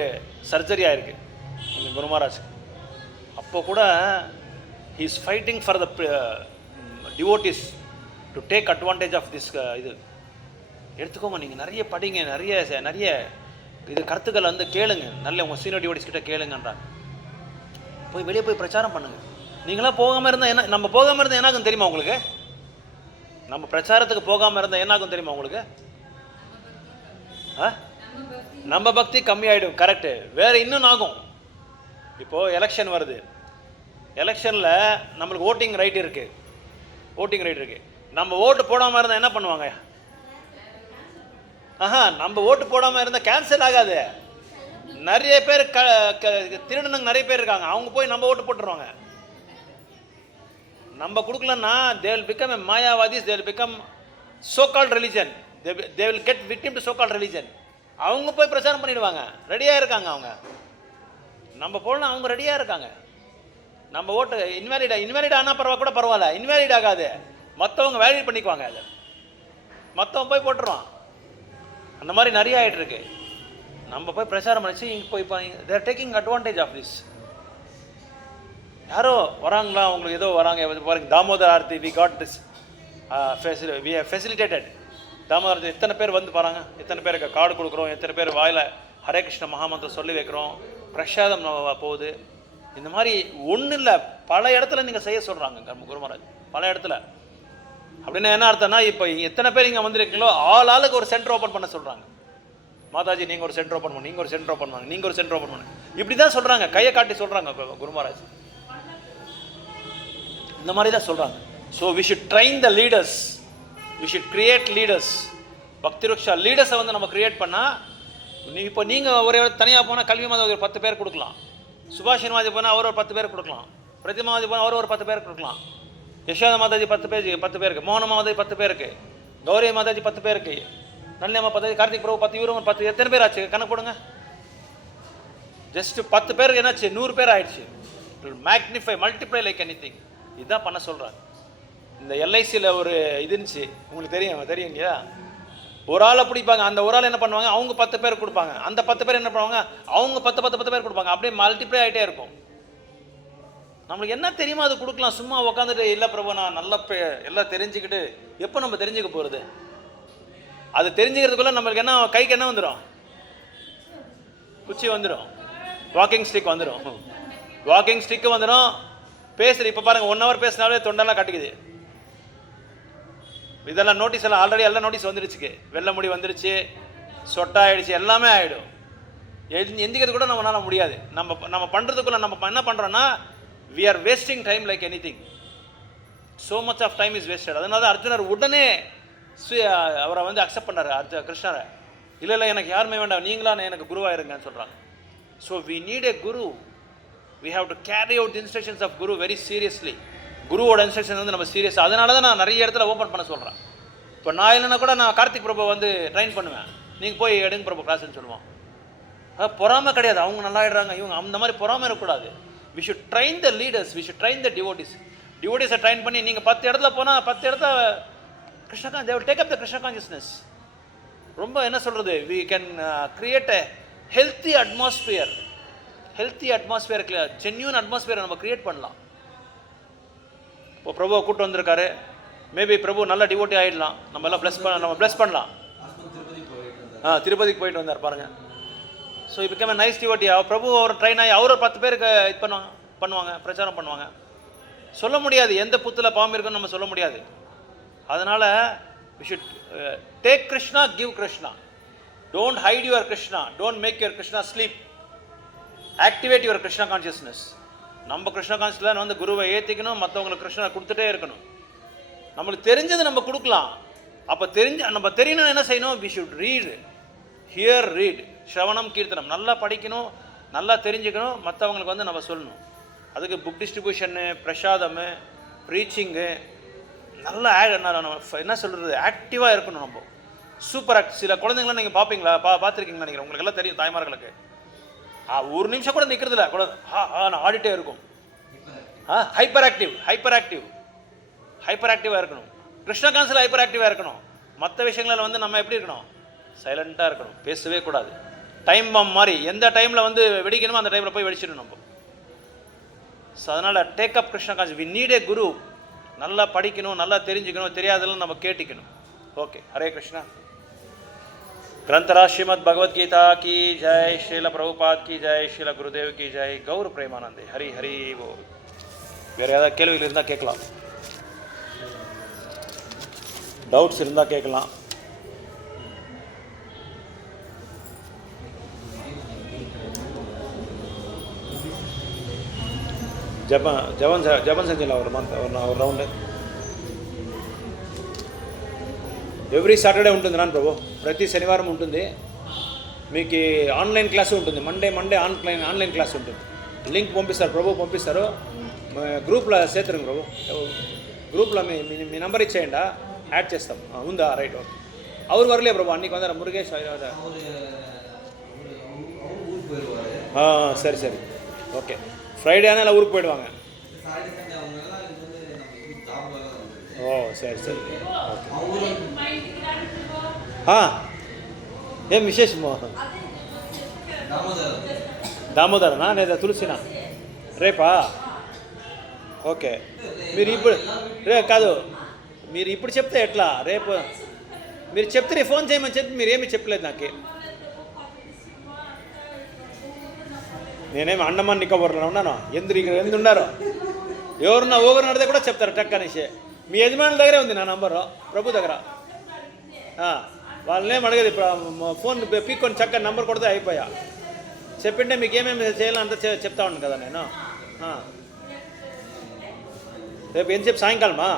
சர்ஜரி ஆகிருக்கு எங்கள் குரு மகாராஜ். அப்போ கூட he is fighting for the devotees to take advantage of this இது எடுத்துக்கோங்க. நீங்கள் நிறைய படிங்க, நிறைய இது கருத்துக்களை வந்து கேளுங்க, நல்ல உங்கள் சீனியர் டிவோட்டிஸ் கிட்ட கேளுங்கன்றாங்க. போய் வெளியே போய் பிரச்சாரம் பண்ணுங்கள். நீங்களாம் போகாமல் இருந்தால் என்ன, நம்ம போகாமல் இருந்தால் என்னாகும் தெரியுமா உங்களுக்கு? நம்ம பிரச்சாரத்துக்கு போகாமல் இருந்தால் என்னாகும் தெரியுமா உங்களுக்கு? நம்ம பக்தி கம்மியாயிடும். கரெக்டு. வேற இன்னும் ஆகும். இப்போது எலெக்ஷன் வருது. எலெக்ஷனில் நம்மளுக்கு ஓட்டிங் ரைட் இருக்குது. நம்ம ஓட்டு போடாமல் இருந்தால் என்ன பண்ணுவாங்க? நம்ம ஓட்டு போடாமல் இருந்தால் கேன்சல் ஆகாது. நிறைய பேர் திருடனுங்க நிறைய பேர் இருக்காங்க, அவங்க போய் நம்ம ஓட்டு போட்டுருவாங்க. நம்ம கொடுக்கலன்னா they will become a மாயாவாதிஸ், they will become so called religion, they will get victim to so called religion. அவங்க போய் பிரச்சாரம் பண்ணிடுவாங்க, ரெடியாக இருக்காங்க அவங்க. நம்ம போடலாம், அவங்க ரெடியாக இருக்காங்க. நம்ம ஓட்டு இன்வேலிட் ஆனால் பரவாயில்ல, இன்வேலிட் ஆகாது, மற்றவங்க வேலிட் பண்ணிக்குவாங்க. அதை மற்றவங்க போய் போட்டுருவான். அந்த மாதிரி நிறைய ஆகிட்டு இருக்கு. நம்ம போய் பிரச்சாரம் பண்ணிச்சு இப்போ they're taking advantage of this. யாரோ வராங்களா, அவங்களுக்கு ஏதோ வராங்க பாருங்க. Damodar Aarti, we got this we have facilitated. Damodar Aarti எத்தனை பேர் வந்து பாருங்க, எத்தனை பேருக்கு கார்டு கொடுக்குறோம், எத்தனை பேர் வாயில் ஹரே கிருஷ்ண மகாமந்திரம் சொல்லி வைக்கிறோம், பிரசாதம் போகுது. இந்த மாதிரி ஒன்றும் இல்லை, பல இடத்துல நீங்கள் செய்ய சொல்கிறாங்க குரு மகாராஜ், பல இடத்துல. அப்படின்னா என்ன அர்த்தம்னா, இப்போ எத்தனை பேர் இங்கே வந்துருக்கீங்களோ ஆளுக்கு ஒரு சென்டர் ஓப்பன் பண்ண சொல்கிறாங்க. மாதாஜி நீங்கள் ஒரு சென்டர் ஓப்பன் பண்ணு, நீங்கள் ஒரு சென்டர் ஓப்பன் பண்ணு, நீங்கள் ஒரு சென்டர் ஓப்பன் பண்ணு, இப்படி தான் சொல்கிறாங்க. கையை காட்டி சொல்கிறாங்க குரு மகாராஜ். இந்த மாதிரி தான் சொல்கிறாங்க. So we should train the leaders, we should create leaders. Bhakti Vriksha லீடர்ஸை வந்து நம்ம கிரியேட் பண்ணால், இப்போ நீங்கள் ஒரே தனியாக போனால் கல்வி மாதம் ஒரு 10 பேர் கொடுக்கலாம், சுபாஷின் மாதாஜி போனால் அவர் ஒரு 10 பேர் கொடுக்கலாம், பிரதிமா மாதாஜி போனால் அவர் ஒரு 10 பேர் கொடுக்கலாம், யசோதா மாதாஜி 10 பேருக்கு, மோகன மாதாஜி 10 பேருக்கு, கௌரி மாதாஜி 10 பேருக்கு, நல்லியம்மா 10, கார்த்திக் பிரபு 10, இவரும் 10, எத்தனை பேர் ஆச்சு கணக்கு போடுங்க. ஜஸ்ட் 10 பேருக்கு என்னாச்சு, 100 பேர் ஆயிடுச்சு. Magnify, multiply like any thing. இதுதான் பண்ண சொல்கிறாங்க. இந்த எல்ஐசியில் ஒரு இது இருந்துச்சு, உங்களுக்கு தெரியும் இல்லையா? ஒரு ஆளை பிடிப்பாங்க, அந்த ஒரு ஆள் என்ன பண்ணுவாங்க, அவங்க 10 பேர் கொடுப்பாங்க, அந்த 10 பேர் என்ன பண்ணுவாங்க, அவங்க 10 பேர் கொடுப்பாங்க, அப்படியே மல்டிப்ளை ஆகிட்டே இருக்கும். நம்மளுக்கு என்ன தெரியுமோ அது கொடுக்கலாம். சும்மா உட்காந்துட்டு இல்லை பிரபு நான் நல்ல எல்லாம் தெரிஞ்சுக்கிட்டு எப்போ நம்ம தெரிஞ்சுக்க போகிறது? அது தெரிஞ்சுக்கிறதுக்குள்ள நம்மளுக்கு என்ன, கைக்கு என்ன வந்துடும், குச்சி வந்துடும், வாக்கிங் ஸ்டிக் வந்துடும், வாக்கிங் ஸ்டிக்கு வந்துடும். பேசுகிற இப்போ பாருங்கள், 1 ஹவர் பேசினாலே தொண்டெல்லாம் கட்டிக்குது. இதெல்லாம் நோட்டீஸ் எல்லாம் ஆல்ரெடி எல்லாம் நோட்டீஸ் வந்துடுச்சு, வெள்ளை முடி வந்துடுச்சு, சொட்டாயிடுச்சு, எல்லாமே ஆகிடும். எந்திக்கிறது கூட நம்மளால முடியாது. நம்ம பண்ணுறதுக்குள்ள நம்ம என்ன பண்ணுறோன்னா, we are wasting time like anything. So much of time is wasted. அதனால தான் அர்ஜுனர் உடனே அவரை வந்து அக்செப்ட் பண்ணார் கிருஷ்ணரை. இல்லை எனக்கு யாருமே வேண்டாம், நீங்களா எனக்கு குருவாக இருங்கன்னு சொல்கிறாங்க. So we need a guru. We have to carry out the instructions of guru very seriously. குருவோட இன்ஸ்ட்ரக்ஷன் வந்து நம்ம சீரியஸ். அதனால தான் நான் நிறைய இடத்துல ஓப்பன் பண்ண சொல்கிறேன். இப்போ நான் இல்லைன்னா கூட நான் கார்த்திக் பிரபு வந்து ட்ரைன் பண்ணுவேன், நீங்கள் போய் எடுங்க பிரபு கிளாஸ்ன்னு சொல்லுவோம். பொறாமை கிடையாது, அவங்க நல்லா ஆயிடுறாங்க இவங்க, அந்த மாதிரி பொறாமை இருக்கக்கூடாது. we should train the leaders, we should train the devotees. Devotees train பண்ணி நீங்கள் 10 இடத்துல போனால் 10 இடத்துல Krishna they will take up the Krishna consciousness. ரொம்ப என்ன சொல்கிறது, we can create a healthy atmosphere, genuine atmosphere நம்ம கிரியேட் பண்ணலாம். இப்போ பிரபுவை கூட்டு வந்திருக்காரு, மேபி பிரபு நல்ல டிவோட்டி ஆகிடலாம், நம்ம எல்லாம் ப்ளஸ் பண்ணலாம். திருப்பதிக்கு போயிட்டு வந்தார் பாருங்கள். ஸோ இப்போ become a nice devotee. Prabhu அவர் ட்ரெயின் ஆகி அவர் 10 பேருக்கு இது பண்ணுவாங்க, பிரச்சாரம் பண்ணுவாங்க. சொல்ல முடியாது எந்த புத்தில் பாம்பு இருக்குன்னு நம்ம சொல்ல முடியாது. அதனால் we should take Krishna, give Krishna. Don't hide your Krishna, don't make your Krishna sleep. Activate your Krishna consciousness. நம்ம கிருஷ்ண கான்சியஸ்ல வந்து குருவை ஏற்றிக்கணும், மற்றவங்களுக்கு கிருஷ்ணனை கொடுத்துட்டே இருக்கணும். நம்மளுக்கு தெரிஞ்சது நம்ம கொடுக்கலாம். அப்போ நம்ம தெரியணும் என்ன செய்யணும், we should read, hear, read, ஸ்ரவணம் கீர்த்தனம், நல்லா படிக்கணும், நல்லா தெரிஞ்சுக்கணும், மற்றவங்களுக்கு வந்து நம்ம சொல்லணும். அதுக்கு புக் டிஸ்ட்ரிபியூஷனு, பிரசாதமு, ப்ரீச்சிங்கு, நல்லா என்ன சொல்கிறது, ஆக்டிவாக இருக்கணும். நம்ம சூப்பர் சில குழந்தைங்களாம் நீங்கள் பார்ப்பீங்களா, பார்த்துருக்கீங்கன்னு நினைக்கிறேன், உங்களுக்கு எல்லாம் தெரியும் தாய்மார்களுக்கு. ஒரு நிமிஷம் கூட நிற்கிறதில்ல, கூட நான் ஆடிட்டே இருக்கும். ஹைப்பர் ஆக்டிவாக இருக்கணும். கிருஷ்ண கான்சியில் ஹைப்பர் ஆக்டிவாக இருக்கணும். மற்ற விஷயங்களில் வந்து நம்ம எப்படி இருக்கணும், சைலண்ட்டாக இருக்கணும், பேசவே கூடாது. டைம் பாம் மாதிரி எந்த டைமில் வந்து வெடிக்கணுமோ அந்த டைமில் போய் வெடிச்சிடணும் நம்ம. ஸோ அதனால் take up Krishna conscious. We need a guru நல்லா படிக்கணும், நல்லா தெரிஞ்சுக்கணும், தெரியாதெல்லாம் நம்ம கேட்டுக்கணும். ஓகே, ஹரே கிருஷ்ணா. ग्रंथराज श्रीमद् भगवद गीता की जय, श्रील प्रभुपाद की जय, श्रील गुरुदेव की जय, गौर प्रेमानंदे. हरि हरि बोल. வேறு ஏதாவது கேள்விகள் இருந்தால் கேட்கலாம், டவுட்ஸ் இருந்தால் கேட்கலாம். జపం సంజయ్ ஒரு మంత్ ஒரு రౌండ్ ఎవ్రీ సాటర్డే ఉంటుంది రాను ప్రభు, ప్రతి శనివారం ఉంటుంది. మీకు ఆన్లైన్ క్లాసు ఉంటుంది, మండే ఆన్లైన్ క్లాస్ ఉంటుంది. లింక్ పంపిస్తారు ప్రభు, పంపిస్తారు. గ్రూప్లో చేతురు ప్రభు, గ్రూప్లో మీ నెంబర్ ఇచ్చేయండి, యాడ్ చేస్తాం. ఉందా? Right, okay. அவர் வரலையா பிரபு அன்றைக்கி வந்தார் முருகேஷ்? சரி சரி, ஓகே. ஃப்ரைடே ஆனால் ஊருக்கு போயிடுவாங்க. ஓ சரி சரி, ఏం విశేషమో? దామోదరనా లేదా తులసినా? రేపా? ఓకే. మీరు ఇప్పుడు కాదు, మీరు ఇప్పుడు చెప్తే ఎట్లా? రేపు మీరు చెప్తే ఫోన్ చేయమని చెప్పి మీరు ఏమీ చెప్పలేదు నాకు. నేనేమి అండమాన్ నికోబార్లో ఉన్నాను, ఎందు ఉన్నారు? ఎవరున్నా ఊరు నడితే కూడా చెప్తారు టక్ అనేసి. మీ యజమానుల దగ్గరే ఉంది నా నంబరు, ప్రభు దగ్గర. వాళ్ళనేం అడగదు, ఫోన్ పీక్కొని చక్కగా నంబర్ కొడితే అయిపోయా. చెప్పింటే మీకు ఏమేమి చేయాలో అంతా చెప్తా ఉన్నాను కదా నేను. రేపు ఎంతసేపు? సాయంకాలమా?